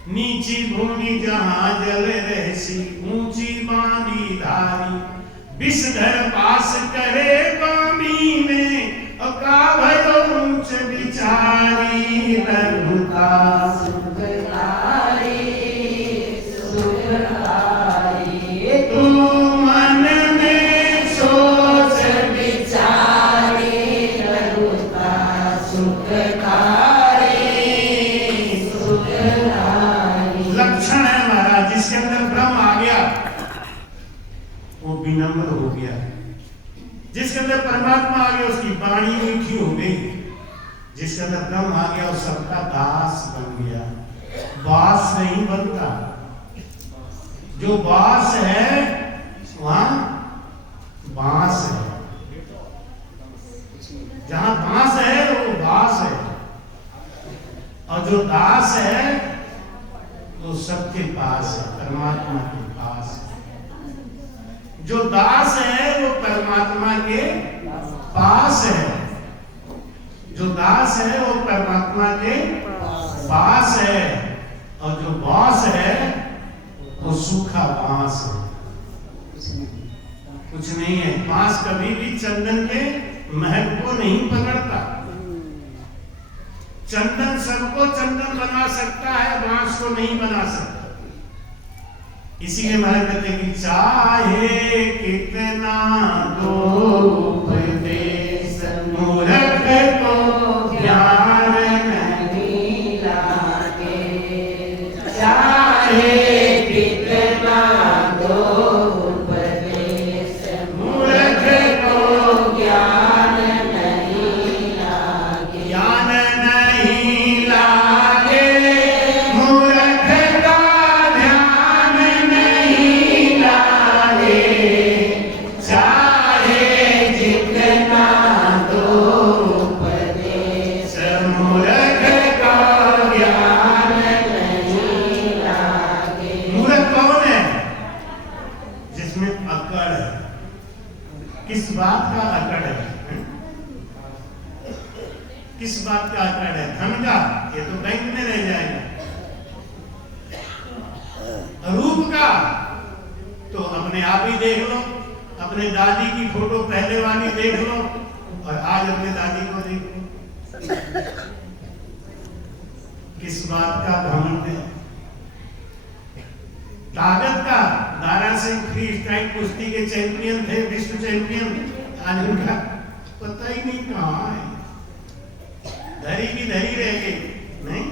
नीची भूमि जहाँ जल रहसी, ऊंची बांधी धारी, विषधर पास करे बामी में, का भयो ऊंच विचारी, लघुता सुखकारी सुखकारी। तू मन में सोच विचारी, लघुता सुखकारी सुखकारी। लक्षण है महाराज, जिसके अंदर ब्रह्म आ गया वो विनम्र हो गया, जिसके अंदर परमात्मा आ गया उसकी वाणी मीठी हो गई, जिसका दम आ गया वो सबका दास बन गया। बास नहीं बनता। जो बास है वहां बांस है, जहां बांस है वो बास है, और जो दास है वो सबके पास है, परमात्मा के पास है। जो दास है वो परमात्मा के पास है, जो दास है वो परमात्मा के पास है, और जो बांस है वो सूखा बांस है, कुछ नहीं है। बांस कभी भी चंदन के महक को नहीं पकड़ता। चंदन सबको चंदन बना सकता है, बांस को नहीं बना सकता। इसीलिए महाराज कहते हैं कि चाहे कितना दो उपदेश मूर्ख को ज्ञान नहीं लागे। चाहे कितना दो उपदेश मूर्ख को ज्ञान नहीं लागे। ज्ञान नहीं लागे, मूर्ख का ध्यान नहीं लागे। चाहे जितना दो उपदेश मूर्ख का ज्ञान नहीं लागे। मूर्ख कौन है? जिसमें अकड़ है। किस बात का अकड़ है? किस बात का अकड़ है? धन का? ये तो बैंक में रह जाएगा। रूप का? तो अपने आप ही देख लो, अपने दादी की फोटो पहले वाली देख लो और आज अपने दादी को देखो। किस बात का घमंड है? ताकत का? दारा सिंह फ्री स्टाइल कुश्ती के चैंपियन थे, विश्व चैंपियन। आज उनका पता ही नहीं कहाँ है, धरी की धरी रह गई। नहीं,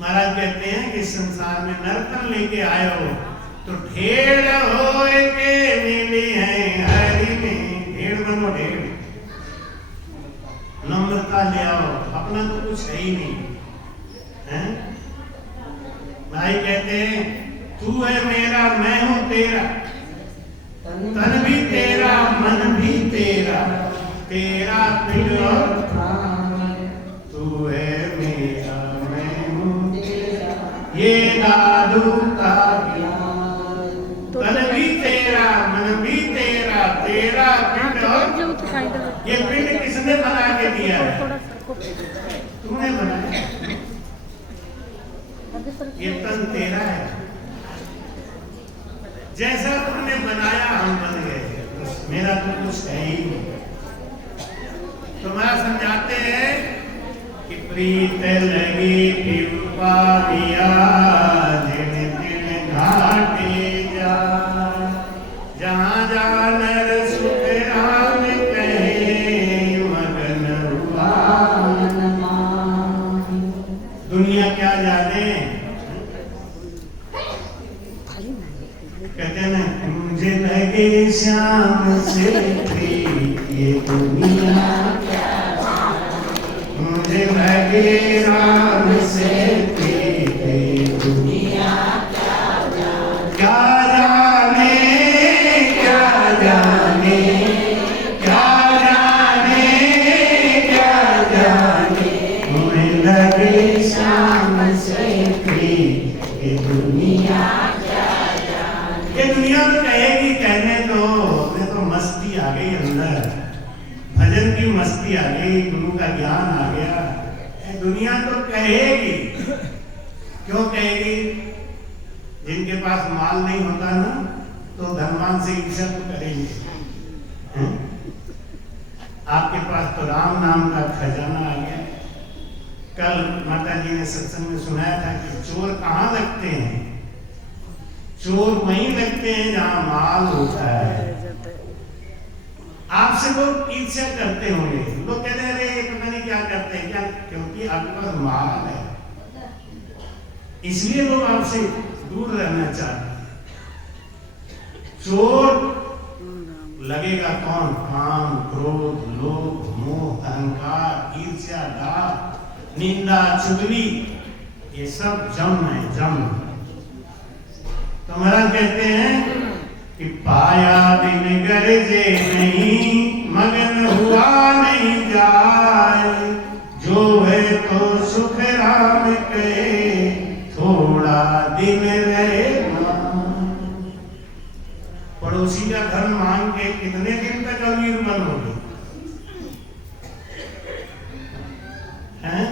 महाराज कहते हैं कि संसार में नर्तन लेके आए हो तो ढेर हो के मिली है हरि में। ढेर बनो ढेर, नम्रता ले आओ, अपना तो कुछ है ही नहीं है। भाई कहते हैं तू है मेरा मैं हूं तेरा, तन भी तेरा मन भी तेरा, तेरा पिंड और तू है मेरा मैं हूं तेरा, ये दादू का ज्ञान। तन भी तेरा मन भी तेरा, तेरा पिंड और ये पिंड किसने बना के दिया है? तूने बनाया। ये तन तेरा है, जैसा तुमने बनाया हम बन गए, मेरा तो कुछ है ही नहीं। तुम्हारा समझाते हैं कि प्रीत लगी पिंपा दिया दिन दिन घाटे जा, जहाँ जा नर सुख राम कहे मगन हुआ। दुनिया क्या जाने, कहते हैं मुझे लगे श्याम से ये दुनिया क्या जाने, मुझे लगे राम से ये दुनिया क्या जाने। क्या जाने क्या जाने क्या जाने क्या जाने, मुझे लगे श्याम से ये दुनिया। ये दुनिया तो कहेगी, कहने दो, मैं तो मस्ती आ गई अंदर, भजन की मस्ती आ गई, गुरु का ज्ञान आ गया। ये दुनिया तो कहेगी, क्यों कहेगी? जिनके पास माल नहीं होता ना तो धनवान से ईर्ष्या तो करेंगे। आपके पास तो राम नाम का खजाना आ गया। कल माता जी ने सत्संग में सुनाया था कि चोर कहाँ लगते हैं? चोर वहीं लगते हैं जहां माल होता है। आपसे लोग ईर्ष्या करते होंगे, लोग कहते हैं अरे पता नहीं क्या करते हैं, क्या? क्योंकि आपके पास माल है, इसलिए लोग आपसे दूर रहना चाहते हैं। चोर लगेगा कौन? काम, क्रोध, लोभ, मोह, अहंकार। निंदा, चुगली, ये सब जम है, जम। तो महाराज कहते हैं कि पाया दिन गरजे नहीं, मगन हुआ नहीं जाए, जो है तो सुख राम के, थोड़ा दिन रहे। पड़ोसी का धन मांग के कितने दिन तक अमीर बनोगे? हैं?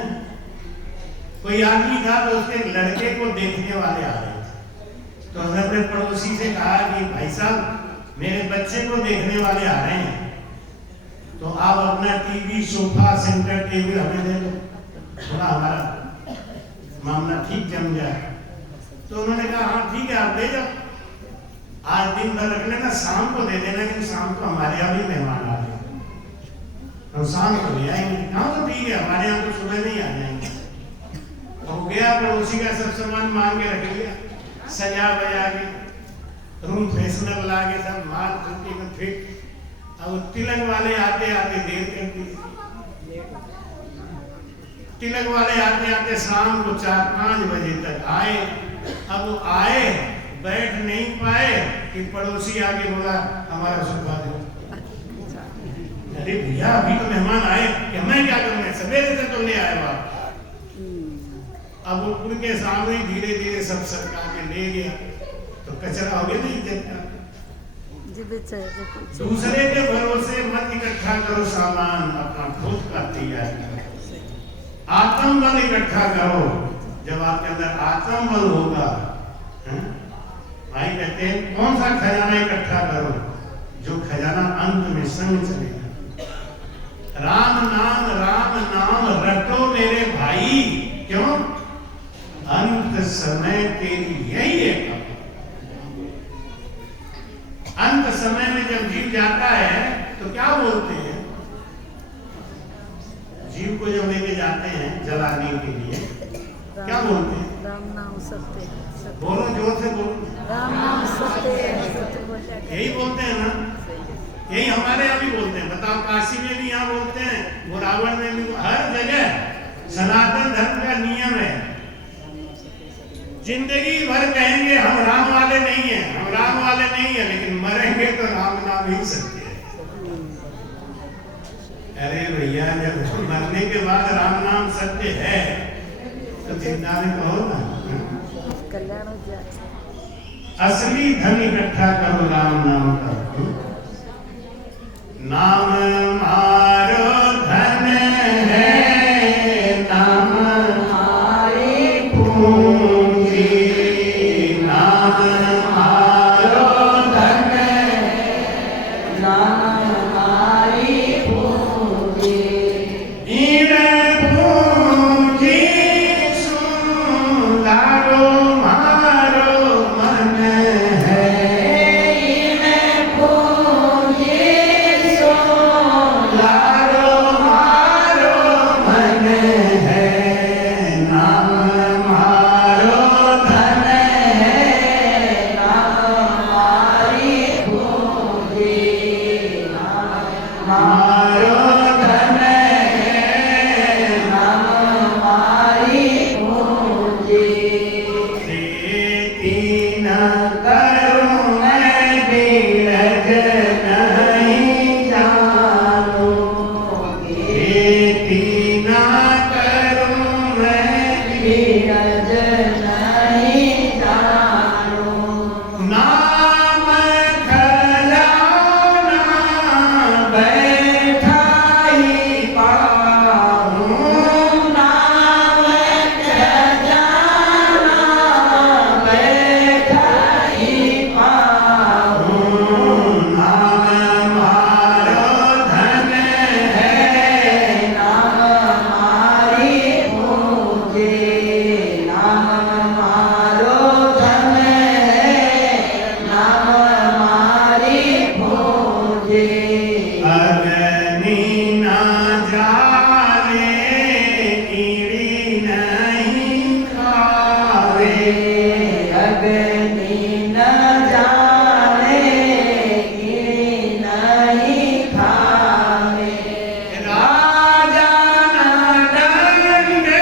कोई आदमी था तो उसके लड़के को देखने वाले आ रहे थे, तो उसने पड़ोसी से कहा कि भाई साहब मेरे बच्चे को देखने वाले आ रहे हैं, तो आप अपना टीवी, सोफा, सेंटर टेबल हमें दे दो, थोड़ा हमारा मामला ठीक जम जाए। तो उन्होंने कहा हाँ ठीक है, आप ले जाओ, आज दिन भर रख लेना, शाम को दे देना, क्योंकि शाम को हमारे यहाँ भी मेहमान आ रहे हैं, हम शाम को ले आएंगे। हाँ तो ठीक है, हमारे यहाँ तो सुबह नहीं आ जाएंगे। हो गया, पड़ोसी का सब सामान मांग के रख लिया, सजा बजा के, रूम फ्रेशनर ला के सब माल छुट्टी में फिट। अब तिलक वाले आते आते देर कर दी, तिलक वाले आते आते शाम को 4-5 बजे तक आए। अब वो आए, बैठ नहीं पाए कि पड़ोसी आके बोला हमारा सोफा दो। अरे भैया अभी तो मेहमान आए, कि मैं क्या करूँ, सवेरे से तो ले आए हो आप। अब वो उनके सामने धीरे धीरे सब सरका के ले गया, तो कचरा हो गया नहीं इज्जत का। दूसरे के भरोसे मत इकट्ठा करो सामान, अपना खुद का तैयार करो। आत्मबल इकट्ठा करो, जब आपके अंदर आत्मबल होगा। भाई कहते हैं कौन सा खजाना इकट्ठा करो? जो खजाना अंत में संग चलेगा। राम नाम रटो मेरे भाई, क्यों? अंत समय तेरी यही है। अंत समय में जब जीव जाता है तो क्या बोलते हैं? जीव को जब लेके जाते हैं जलाने के लिए, क्या बोलते हैं? राम नाम सत्य। बोलो, जोर से बोलो। राम नाम सत्य, सत्य बोलते हैं। यही बोलते हैं ना, यही हमारे यहाँ भी बोलते हैं। बताओ, काशी में भी यहाँ बोलते हैं, वो रावण में भी, हर जगह सनातन धर्म का नियम है। जिंदगी भर कहेंगे हम राम वाले नहीं है, हम राम वाले नहीं है, लेकिन मरेंगे तो राम नाम ही सत्य है। अरे भैया, जब मरने के बाद राम नाम सत्य है तो चिंता में कहो ना, कल्याण हो जाए। असली धन इकट्ठा करो राम नाम का। नाम मारो धन है, नाम मारे पूंजी, नाम मारो धन है, नाम मारी पूंजी। इन पूंजी सुन लाडो मारो मन है, इन पूंजी सुन लाडो मारो मन है, नाम मारो धन है, नाम मारी पूंजी, मारो धन है, नाम मारी पूंजी। तीन करूं मैं बीरज नहीं जानू, तीन करूं मैं बीरज नहीं जानू। नाम खजाना बैठा ही पाऊं, नाम खजाना बैठा ही पाऊं। नाम मारो धन है, नाम मारी पूंजी, नाम मारो धन है, नाम मारी पूंजी। अग्नि ना जाने, कीड़ी नहीं खावे, अग्नि न जाने, कीड़ी नहीं खावे। राजा न डंडे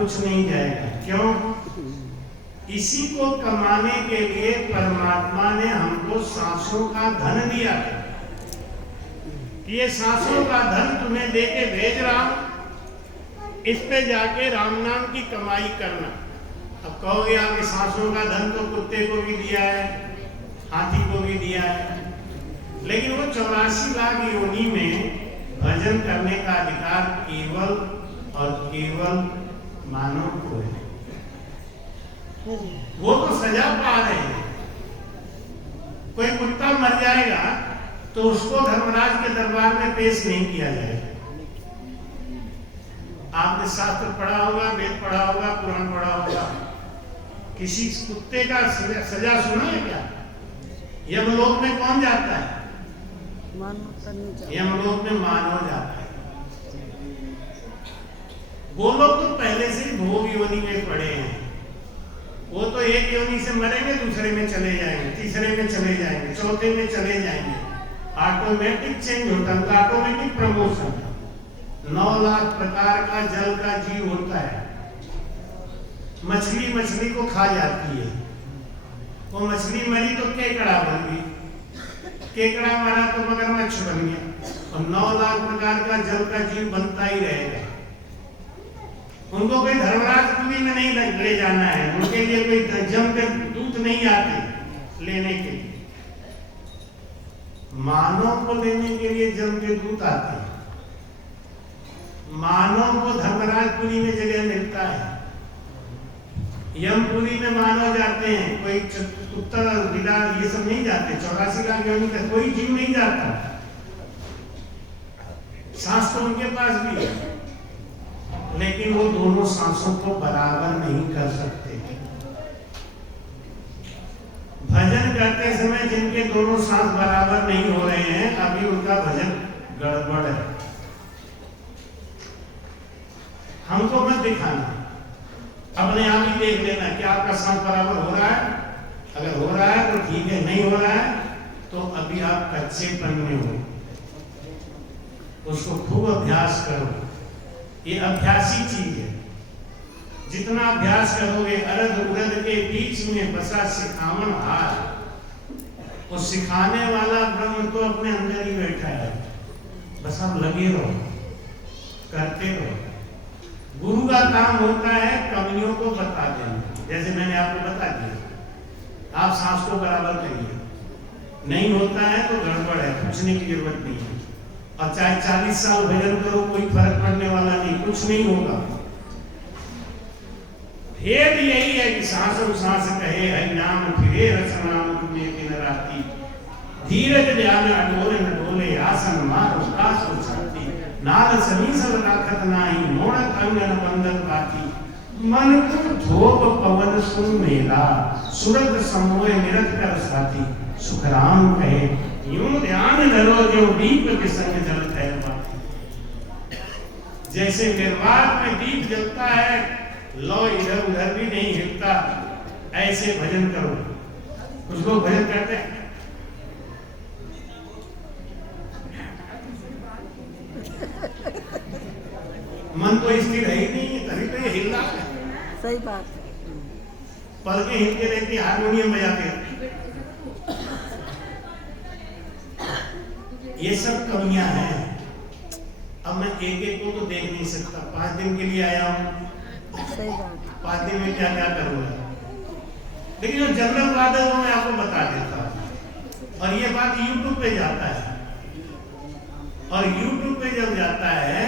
कुछ नहीं जाएगा। क्यों? इसी को कमाने के लिए परमात्मा ने हमको सांसों का धन दिया है कि ये सांसों का धन तुम्हें देके भेज रहा हूं, इस पे जाके राम नाम की कमाई करना। अब कहोगे आप इस सांसों का धन तो कुत्ते को भी दिया है, हाथी को भी दिया है, लेकिन वो 84 लाख योनि में भजन करने का अधिकार केवल और केवल मानव को है। वो तो सजा पा रहे हैं। कोई कुत्ता मर जाएगा तो उसको धर्मराज के दरबार में पेश नहीं किया जाएगा। आपने शास्त्र पढ़ा होगा, वेद पढ़ा होगा, पुराण पढ़ा होगा, किसी कुत्ते का सजा सुना है क्या? यमलोक में कौन जाता है? यमलोक में मानव जाता है। वो लोग तो पहले से ही भोग योनि में पड़े हैं। वो तो एक योनि से मरेंगे, दूसरे में चले जाएंगे, तीसरे में चले जाएंगे, चौथे में चले जाएंगे। ऑटोमेटिक चेंज होता है, ऑटोमेटिक प्रमोशन। 9 लाख प्रकार का जल का जीव होता है। मछली मछली को खा जाती है। वो मछली मरी तो केकड़ा बन गई, केकड़ा मरा तो मगरमच्छ बन गया, और 9 लाख प्रकार का जल का जीव बनता ही रहेगा। उनको कोई धर्मराजपुरी में नहीं ले जाना है, उनके लिए कोई जम के दूत नहीं आते लेने के लिए। मानव को लेने के लिए जम के दूत आते हैं। मानव को धर्मराजपुरी में जगह मिलता है। यमपुरी में मानव जाते हैं, कोई कुत्ता बिलाल ये सब नहीं जाते। 84 लाख योनि का कोई जीव नहीं जाता। सांस तो उनके पास भी है, लेकिन वो दोनों सांसों को बराबर नहीं कर सकते। भजन करते समय जिनके दोनों सांस बराबर नहीं हो रहे हैं, अभी उनका भजन गड़बड़ है। हमको मत दिखाना, अपने आप ही देख लेना कि आपका सांस बराबर हो रहा है। अगर हो रहा है तो ठीक है, नहीं हो रहा है तो अभी आप कच्चेपन में हो। उसको खूब अभ्यास करो। ये अभ्यासी चीज है। जितना अभ्यास करोगे, अरद उरद के बीच में बसा सिखावन हार, वो सिखाने वाला ब्रह्म तो अपने अंदर ही बैठा है, बस आप लगे रहो, करते रहो। गुरु का काम होता है कमियों को बता देना, जैसे मैंने आपको बता दिया, आप सांस को बराबर करिए, नहीं होता है तो गड़बड़ है, पूछने की जरूरत नहीं है। और चाहे 40 साल भजन करो, कोई फर्क पड़ने वाला नहीं, कुछ नहीं होगा। भेद यही है कि सांसों सांस कहे हरि नाम, फिरे रचना मुख में दिन राती, धीरज ध्यान अडोले न डोले, आसन मारो कास को छाती, नाल समीसल राखत नाही, मोड़त अंगन बंदन बाती, मन को धोप पवन सुन मेला, सुरत समोय निरत कर साथी, सुखराम कहे यूं ध्यान धरो जो दीप के संग जलत है बाती। जैसे निर्वात में दीप जलता है, लो इधर उधर भी नहीं हिलता, ऐसे भजन करो। कुछ लोग भजन करते हैं, मन तो स्थिर है ही नहीं है, तभी तो ये हिल रहा है। सही बात। पलकें हिलते रहती, हारमोनियम बजाते रहते। ये सब कमियां हैं। अब मैं एक एक को तो देख नहीं सकता, 5 दिन के लिए आया हूँ, सही बात। 5 दिन में क्या क्या करूँगा, लेकिन जो जनरल बात है वो मैं आपको बता देता हूँ। और ये बात YouTube पे जाता है, और YouTube पे जब जाता है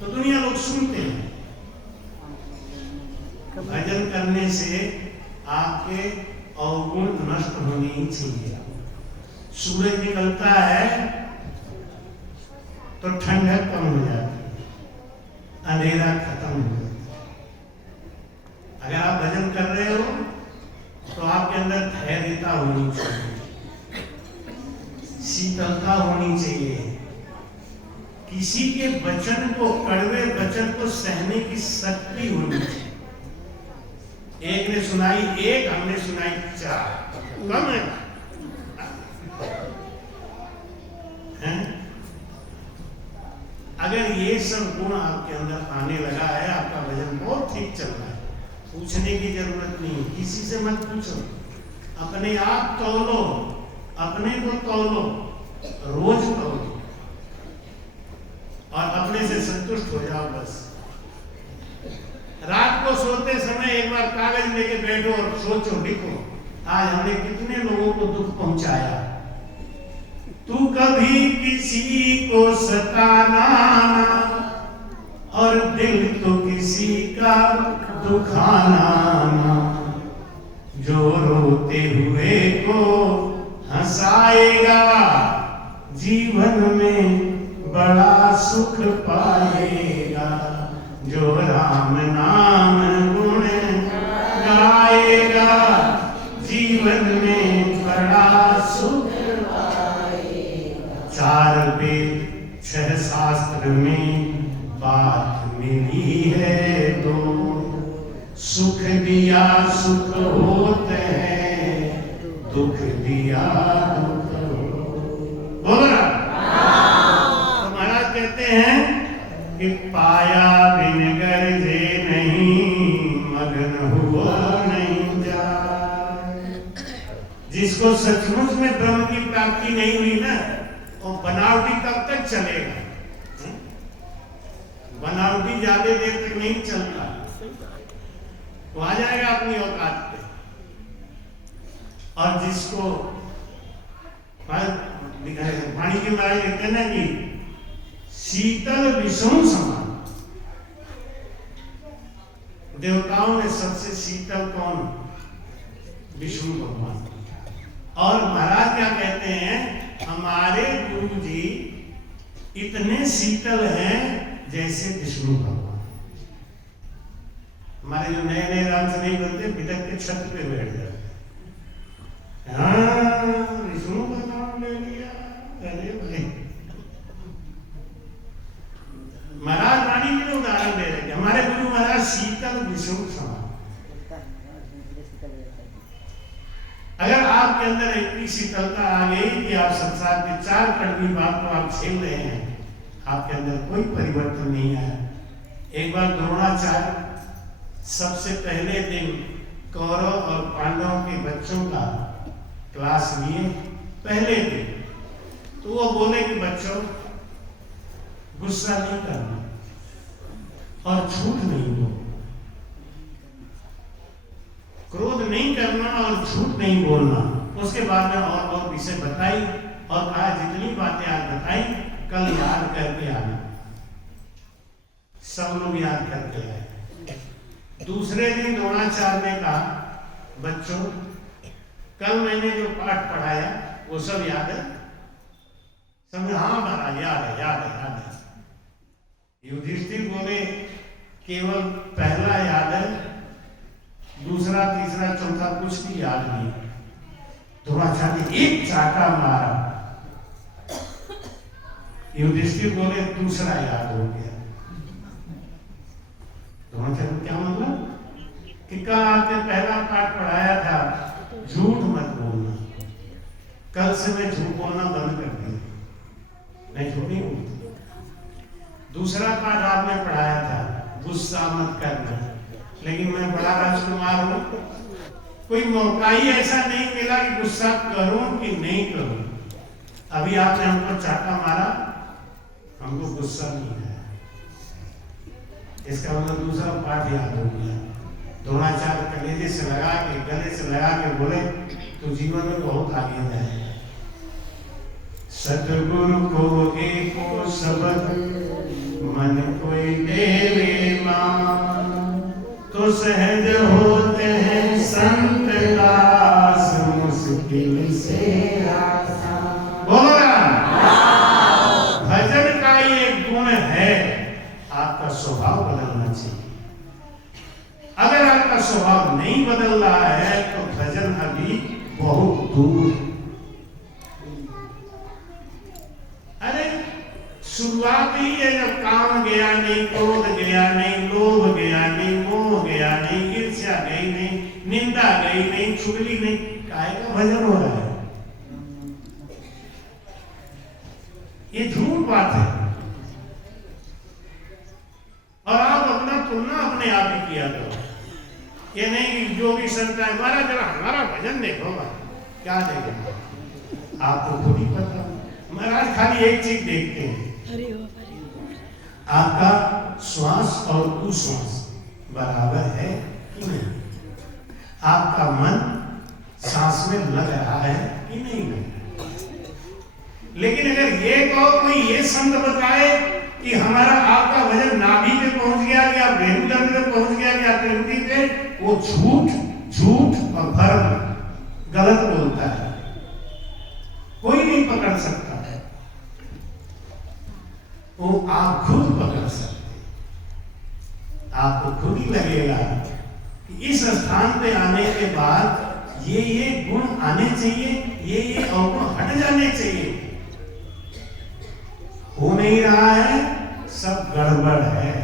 तो दुनिया लोग सुनते हैं। भजन करने से आपके अवगुण नष्ट होने ही चाहिए। सूरज निकलता है तो ठंडक कम हो जाती है, अंधेरा खत्म हो जाता है। अगर आप भजन कर रहे हो तो आपके अंदर धैर्यता होनी चाहिए, शीतलता होनी चाहिए, किसी के वचन को, कड़वे वचन को सहने की शक्ति होनी चाहिए। एक ने सुनाई 1, हमने सुनाई 4, कम है, हैं? अगर ये सब गुण आपके अंदर आने लगा है, आपका भजन बहुत ठीक चल रहा है, पूछने की जरूरत नहीं, किसी से मत पूछो, अपने आप तौलो, अपने को तौलो, रोज तौलो और अपने से संतुष्ट हो जाओ बस। रात को सोते समय एक बार कागज लेके बैठो और सोचो, लिखो, आज हमने कितने लोगों को दुख पहुंचाया। तू कभी किसी को सताना और दिल तो किसी का दुखाना ना, जो रोते हुए को हंसाएगा जीवन में बड़ा सुख पाएगा, जो राम नाम गुण गाएगा जीवन में बड़ा सुख पाएगा। 4 वेद 6 शास्त्र में बात मिली है तो, सुख दिया सुख होते हैं, दुख दिया दुख बोलो ना। तो महाराज कहते हैं कि पाया बिन गरजे नहीं, मगन हुआ नहीं जाए। जिसको सचमुच में ब्रह्म की प्राप्ति नहीं हुई ना, वो बनावटी कब तक चलेगा? बनावटी ज्यादा देर तक नहीं चलता, वो आ जाएगा अपनी औकात पे। और जिसको वाणी के महाराज लिखते हैं ना कि शीतल विष्णु समान, देवताओं में सबसे शीतल कौन? विष्णु भगवान। और महाराज क्या कहते हैं, हमारे गुरु जी इतने शीतल हैं जैसे विष्णु भगवान। हमारे जो नए नए राम से नहीं बनते, बिदक के छत पे बैठ जाते, हाँ विष्णु भगवान ले लिया, अरे भाई। महाराज रानी के लिए उदाहरण दे रहे थे, हमारे गुरु महाराज शीतल विष्णु समान। अगर आपके अंदर इतनी शीतलता आ गई कि आप संसार के 4 कड़वी बात को आप झेल रहे हैं, आपके अंदर कोई परिवर्तन नहीं आया, एक बार द्रोणाचार्य सबसे पहले दिन कौरव और पांडवों के बच्चों का क्लास लिए, पहले दिन तो वो बोले कि बच्चों गुस्सा नहीं करना और झूठ नहीं बोलना, क्रोध नहीं करना और झूठ नहीं बोलना। उसके बाद में और विषय बताई और कहा जितनी बातें आज बताई कल याद करके आना। सब लोग याद करके आए। दूसरे दिन द्रोणाचार्य ने कहा बच्चों कल मैंने जो पाठ पढ़ाया वो सब याद है? सब हाँ महाराज याद है, याद है, याद है। युधिष्ठिर बोले केवल पहला याद है, दूसरा तीसरा चौथा कुछ भी याद नहीं। द्रोणाचार्य ने एक चाटा मारा। युधिष्ठिर बोले दूसरा याद हो गया। द्रोणाचार्य क्या मतलब कि कल आपने पहला पाठ पढ़ाया था झूठ मत बोलना, कल से मैं झूठ बोलना बंद कर दिया, मैं झूठ नहीं बोलती। दूसरा पाठ आपने पढ़ाया था गुस्सा मत करना, लेकिन मैं बड़ा राजकुमार हूं, कोई मौका ही ऐसा नहीं मिला कि गुस्सा करूं कि नहीं करूं। अभी आपने हमको चाटा मारा, हमको गुस्सा नहीं है, इसका मतलब दूसरा पाठ याद हो गया। द्रोणाचार्य कलेजे से लगा के गले से लगा के बोले तो जीवन में बहुत आगे जाएगा। सतगुरु को एको शब्द मन कोई देवे मान, तो सहज होते हैं संत दास मुश्किल से आसान। बोलो भजन का ये गुण है, आपका स्वभाव बदलना चाहिए। अगर आपका स्वभाव नहीं बदल रहा है तो भजन अभी बहुत दूर। अरे शुरुआत ही है जब काम गया नहीं, क्रोध गया नहीं, लोभ गया नहीं, मोह गया नहीं, ईर्ष्या गई नहीं, निंदा गई नहीं, चुगली नहीं, काहे का भजन हो रहा है? ये झूठ बात है। और आप अपना तुलना अपने आप ही किया करो। ये नहीं कि जो भी संत है हमारा जरा हमारा भजन देखो, क्या देखेगा आपको खुद ही पता। महाराज खाली एक चीज देखते हैं, आपका श्वास और उश्वास बराबर है कि नहीं, आपका मन सांस में लग रहा है कि नहीं लग रहा। लेकिन अगर ये कहो कोई ये संत बताए कि हमारा आपका भजन नाभि पे पहुंच गया कि आप रेणुदंड पे पहुंच गया कि आप त्रिपुटी पे, वो झूठ और भ्रम गलत बोलता है, कोई नहीं पकड़ सकता है, वो आप खुद पकड़ सकते। आपको खुद ही लगेगा कि इस स्थान पे आने के बाद ये गुण आने चाहिए, ये अवगुण हट जाने चाहिए। हो नहीं रहा है, सब गड़बड़ है।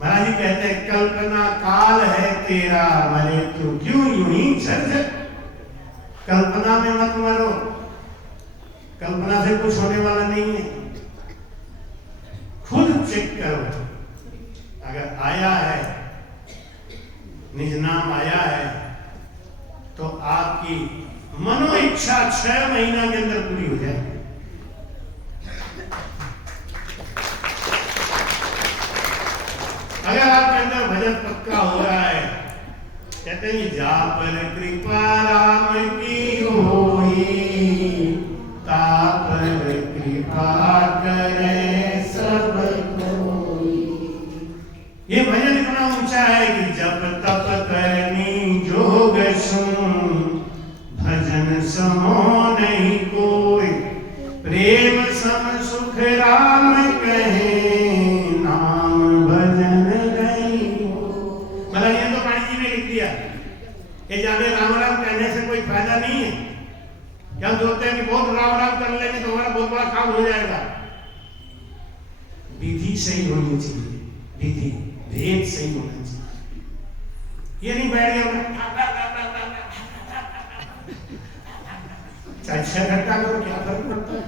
महाराज जी कहते हैं कल्पना काल है तेरा, मरे तो क्यों यूं ही झट। कल्पना में मत मरो, कल्पना से कुछ होने वाला नहीं है। खुद चेक करो, अगर आया है निज नाम आया है तो आपकी मनो इच्छा 6 महीना के अंदर पूरी हो जाए। अगर आपके अंदर भजन पक्का हो रहा है, कहते हैं जा पर कृपा राम की होई, ता पर कृपा करे सब कोई। ये भजन इतना ऊंचा है कि जब तप करनी जोग सुन, भजन समो नहीं कोई, प्रेम सम सुख राम कहे, ये जाने राम राम कहने से कोई फायदा नहीं है। क्या सोचते हैं कि बहुत राम राम कर लेंगे तो हमारा बहुत बड़ा काम हो जाएगा। विधि सही होनी चाहिए, विधि भेद सही होना चाहिए। ये नहीं बैठ गया चाहे 6 घंटा करो क्या फर्क पड़ता है,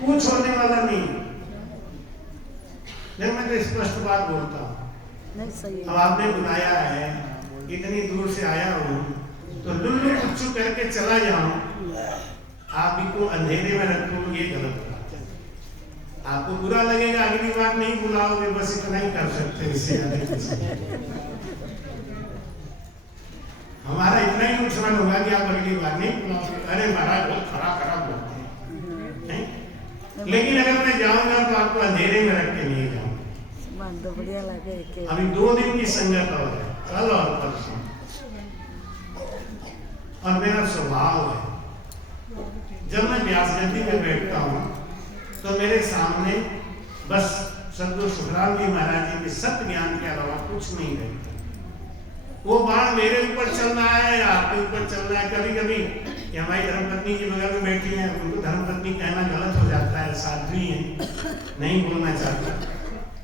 वो छोड़ने वाला नहीं। लेकिन मैं तो स्पष्ट बात बोलता हूँ। नहीं सही अब है। आपने बुलाया है, इतनी दूर से आया हूँ, तो लुल्लू कुच्चू करके चला जाऊं, आप ही को अंधेरे में रखूं, ये गलत बात है। आपको बुरा लगेगा, अगली बार नहीं बुलाओगे, बस इतना ही कर सकते हैं, इससे ज्यादा कुछ नहीं। हमारा इतना ही नुकसान होगा कि आप अगली बार नहीं बुलाओगे, अरे महाराज बहुत खराब बोलते हैं। लेकिन अगर मैं जाऊंगा तो आपको अंधेरे में रख के नहीं जाऊंगा। मन तो बढ़िया लगे के अभी 2 दिन की संगत और है, कल और परसों। और मेरा स्वभाव है, जब मैं व्यास गद्दी में बैठता हूँ तो मेरे सामने बस सद्गुरु सुखराम जी महाराज जी के सत्य ज्ञान के अलावा कुछ नहीं रहता। वो बाण मेरे ऊपर चल रहा है या आपके ऊपर चल रहा है। कभी कभी हमारी धर्मपत्नी जी बगल में बैठी हैं, उनको धर्मपत्नी कहना गलत हो जाता है, साध्वी है, नहीं बोलना चाहता,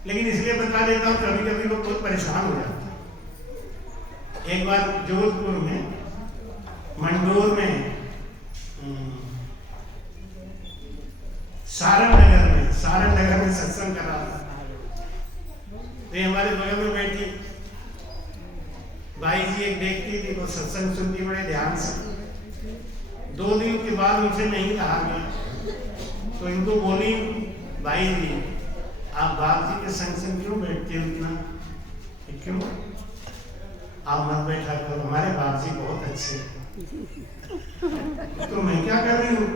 लेकिन इसलिए बता देता हूँ, कभी कभी लोग बहुत परेशान हो जाते हैं। एक बार जोधपुर में मंडोर में सारण नगर में सत्संग कर रहा था। तो हमारे बगल में बैठी भाई जी एक देखती थी, वो सत्संग सुनती बड़े ध्यान से। 2 दिन के बाद उनसे नहीं रहा गया, तो इनको बोली, भाई जी आप बाप जी के संग क्यों बैठते हो इतना? क्यों? आप मत बैठा करो, हमारे बाप जी बहुत अच्छे। तो मैं क्या कर रही हूँ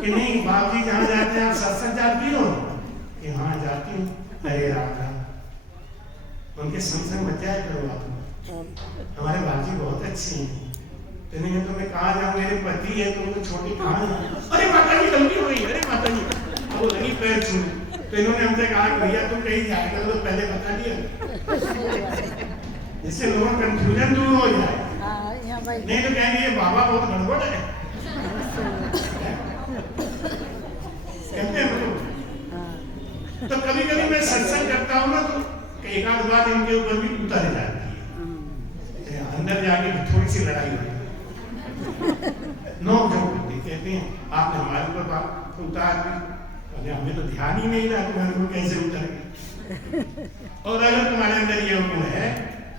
कि नहीं, बाप जी जहाँ जाते हैं आप सत्संग जाती हो? कि हाँ जाती हूँ। अरे राम, उनके संग मत जाया करो आप, हमारे बाप जी बहुत अच्छे हैं। तो नहीं तो मैं कहाँ जाऊँ, मेरे पति है, तो उनको छोटी कहाँ जाऊँ? अरे माता जी गलती हो गई, अरे माता जी, वो लगी पैर छूने। तो इन्होंने हमसे कहा भैया तुम कहीं जाएगा तो पहले बता दिया, जिससे लोगों का कंफ्यूजन दूर हो जाए। नहीं तो कहेंगे ये बाबा बहुत गड़बड़ है, कहते हैं लोग। तो कभी कभी मैं सत्संग करता हूँ ना, तो एक आध बात इनके ऊपर भी उतर जाती है, अंदर जाके थोड़ी सी लड़ाई होती है, नोक झोंक होती। कहते हैं आपने हमारे ऊपर बात उतार दी, हमें तो ध्यान ही नहीं रहा तुम्हारे को कैसे उतरेगा। और अगर तुम्हारे अंदर ये गुण है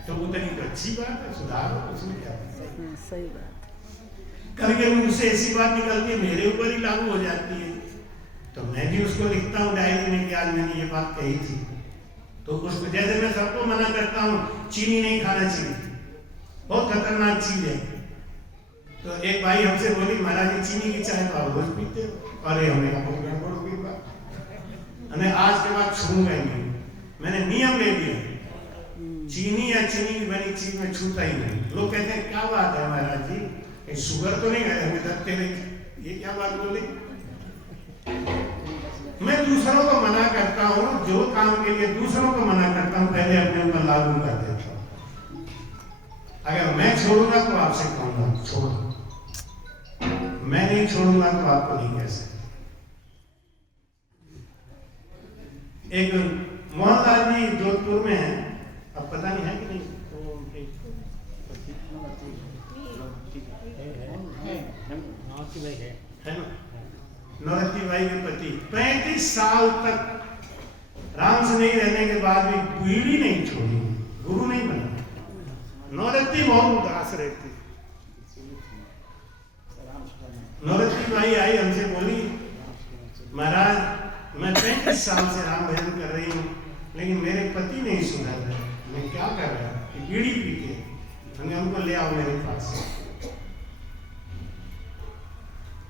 तो उतनी तो अच्छी बात है, सुधारो, उसमें क्या सही बात। कभी कभी मुझसे ऐसी बात निकलती है मेरे ऊपर ही लागू हो जाती है, तो मैं भी उसको लिखता हूँ डायरी में कि आज मैंने ये बात कही थी। तो उसको जैसे मैं सबको मना करता हूँ चीनी नहीं खाना चाहिए, बहुत खतरनाक चीज है। तो एक भाई हमसे बोली महाराज जी चीनी की चाय तो आप रोज पीते हो? अरे हमें बहुत गड़बड़ हो गई बात, मैंने आज के बाद छूऊंगा नहीं, मैंने नियम ले लिया, चीनी या चीनी की बनी चीज में छूता ही नहीं। लोग कहते हैं क्या बात है महाराज जी, शुगर तो नहीं है हमें दत्ते नहीं, ये क्या बात बोली? मैं दूसरों को मना करता हूँ, जो काम के लिए दूसरों को मना करता हूँ पहले अपने ऊपर लागू कर देता हूँ। अगर मैं छोड़ूंगा तो आपसे कहूंगा छोड़, मैं नहीं छोड़ूंगा तो आपको नहीं कह सकता। एक मोहनलाल जी जोधपुर में है, अब पता नहीं है कि नहीं, है ना, नौरती भाई के पति 35 साल तक राम से नहीं रहने के बाद भी बीड़ी नहीं छोड़ी, गुरु नहीं बना। नौरती बहुत उदास रहती। नौरती भाई आई हमसे बोली महाराज मैं 35 साल से राम भजन कर रही हूँ, लेकिन मेरे पति नहीं सुधर रहे, मैं क्या कर रहा हूँ? बीड़ी पीते, हमको ले आओ मेरे पास।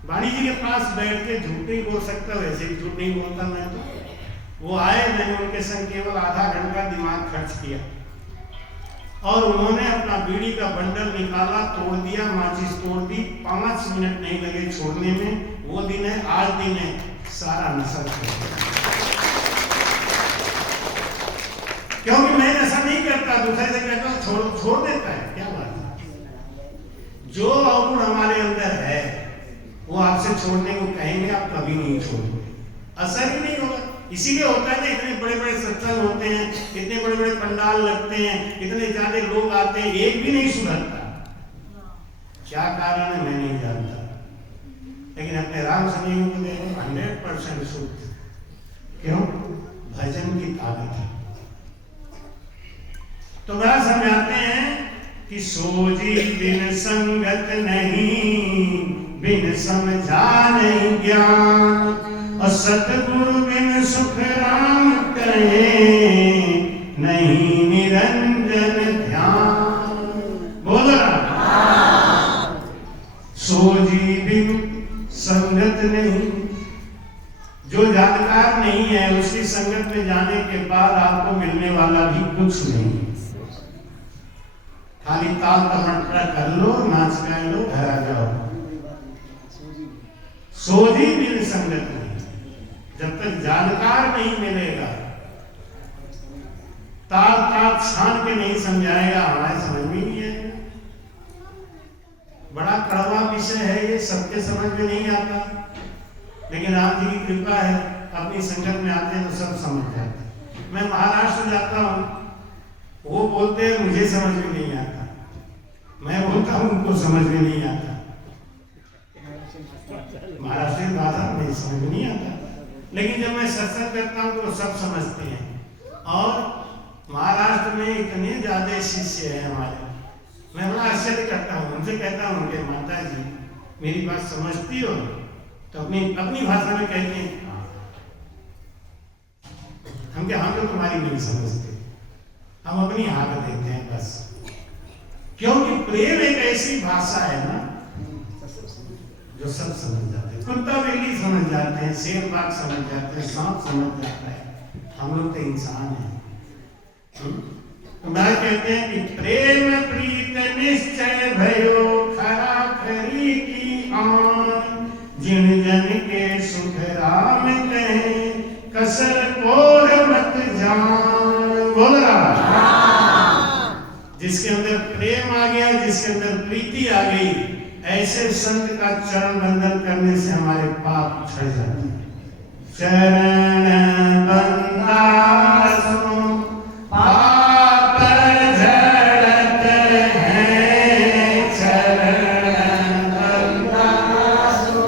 वाणी जी के पास बैठ के झूठ नहीं बोल सकता, वैसे भी झूठ नहीं बोलता मैं तो। वो आए, मैंने उनके संग केवल आधा घंटा दिमाग खर्च किया और उन्होंने अपना बीड़ी का बंडल निकाला, तोड़ दिया, माचिस तोड़ दी, 5 मिनट नहीं लगे छोड़ने में। वो दिन है, आज दिन है, सारा नशा छोड़ दिया। क्योंकि मैं नशा नहीं करता, दूसरे से कहता हूँ छोड़ देता है, क्या बात है। जो अवगुण हमारे अंदर है वो आपसे छोड़ने को कहेंगे, आप कभी नहीं छोड़ोगे, असर ही नहीं होगा। इसीलिए होता है ना, इतने बड़े बड़े सत्संग होते हैं, इतने बड़े बड़े पंडाल लगते हैं, इतने ज्यादा लोग आते हैं, एक भी नहीं सुधरता। क्या कारण है मैं नहीं जानता, लेकिन अपने राम संजीव को 100% शुद्ध। क्यों? भजन की ताकत है। तो बड़ा समझाते हैं कि सोजी बिन संगत नहीं, बिन समझा नहीं ज्ञान, और सतगुरु बिन सुख राम कहे, नहीं निरंजन ध्यान। बोल रहा सोजी बिन संगत नहीं, जो जानकार नहीं है उसकी संगत में जाने के बाद आपको मिलने वाला भी कुछ नहीं। खाली ताल तमन्ना कर लो, नाच कर लो, घर आ जाओ। सोधी बिन संगत नहीं, जब तक जानकार नहीं मिलेगा, ताल ताल छान के नहीं समझाएगा, हमारे समझ में नहीं आएगा। बड़ा कड़वा विषय है ये, सबके समझ में नहीं आता, लेकिन राम जी की कृपा है, अपनी संगत में आते हैं तो सब समझ जाते हैं। मैं महाराष्ट्र जाता हूँ, वो बोलते हैं मुझे समझ में नहीं आता, मैं बोलता हूँ उनको समझ में नहीं आता। महाराष्ट्र की भाषा मुझे समझ में नहीं आता, लेकिन जब मैं सत्संग करता हूँ तो सब समझते हैं। और महाराष्ट्र में इतने ज्यादा शिष्य हैं हमारे, मैं बड़ा आश्चर्य करता हूँ। उनसे कहता हूँ कि माता जी मेरी बात समझती हो? तो अपनी अपनी भाषा में कहते हैं हम तो तुम्हारी नहीं समझते, हम अपनी हाथ देते हैं बस। क्योंकि प्रेम एक ऐसी भाषा है ना जो सब समझ जाते हैं। कुत्ता बिल्ली समझ जाते हैं, शेर बाघ समझ जाते हैं, सांप समझ जाता है, हम लोग तो इंसान हैं। तो मैं कहते हैं कि प्रेम प्रीत निश्चय भयो, खरा खरी की आन, जिन जन के सुख राम कहे, कसर कोर मत जान। बोल रहा जिसके अंदर प्रेम आ गया, जिसके अंदर प्रीति आ गई, ऐसे संत का चरण बंदन करने से हमारे पाप छड़ जाते हैं। चरण बंदा सो पाप झड़त है, चरण बंदा सो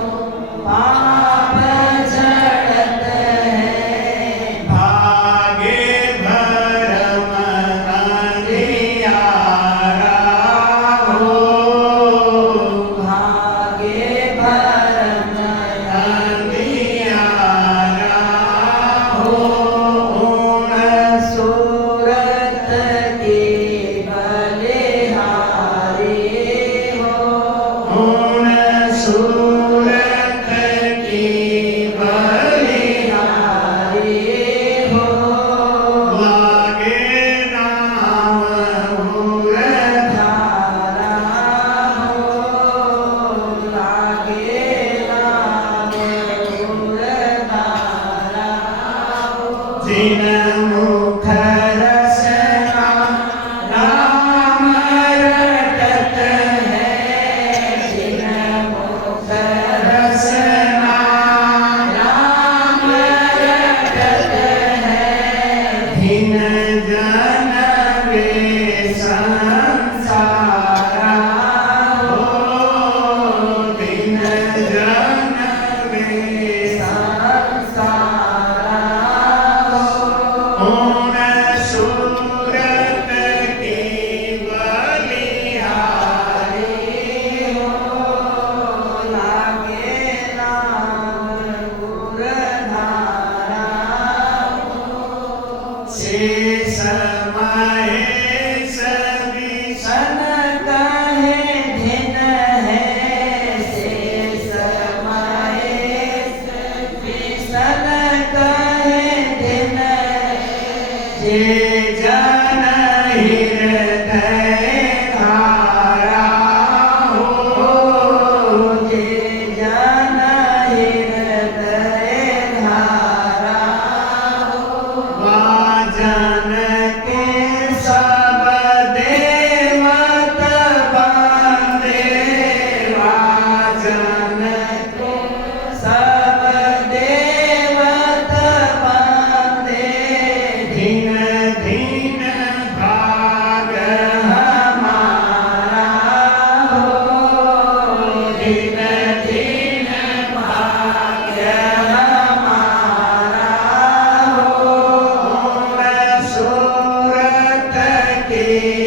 पाप झड़त है, भागे भरम अंधियारा हो, भागे भरम अंधियारा हो, सूरत के बलिहारी हो, सूरत के बलिहारी हो, लागे नाम मूल धारा हो, लागे नाम मूल धारा हो, जिन मुख रसना राम रटत है, जिन मुख रसना राम रटत है, धिन जन वे संसारा हो, धिन जन वे संसारा हो, सूरत की बलिहारी हो, लागे नाम गुर धारा हो, शेष महेश विषन कहे धिन है, शेष महेश विषन कहे धिन है, जे जन हृदय धारा हो, जे जन हृदय धारा हो, वाजन के सब देवत बंदे, वाजन के सब देवत बंदे, धिन धिन के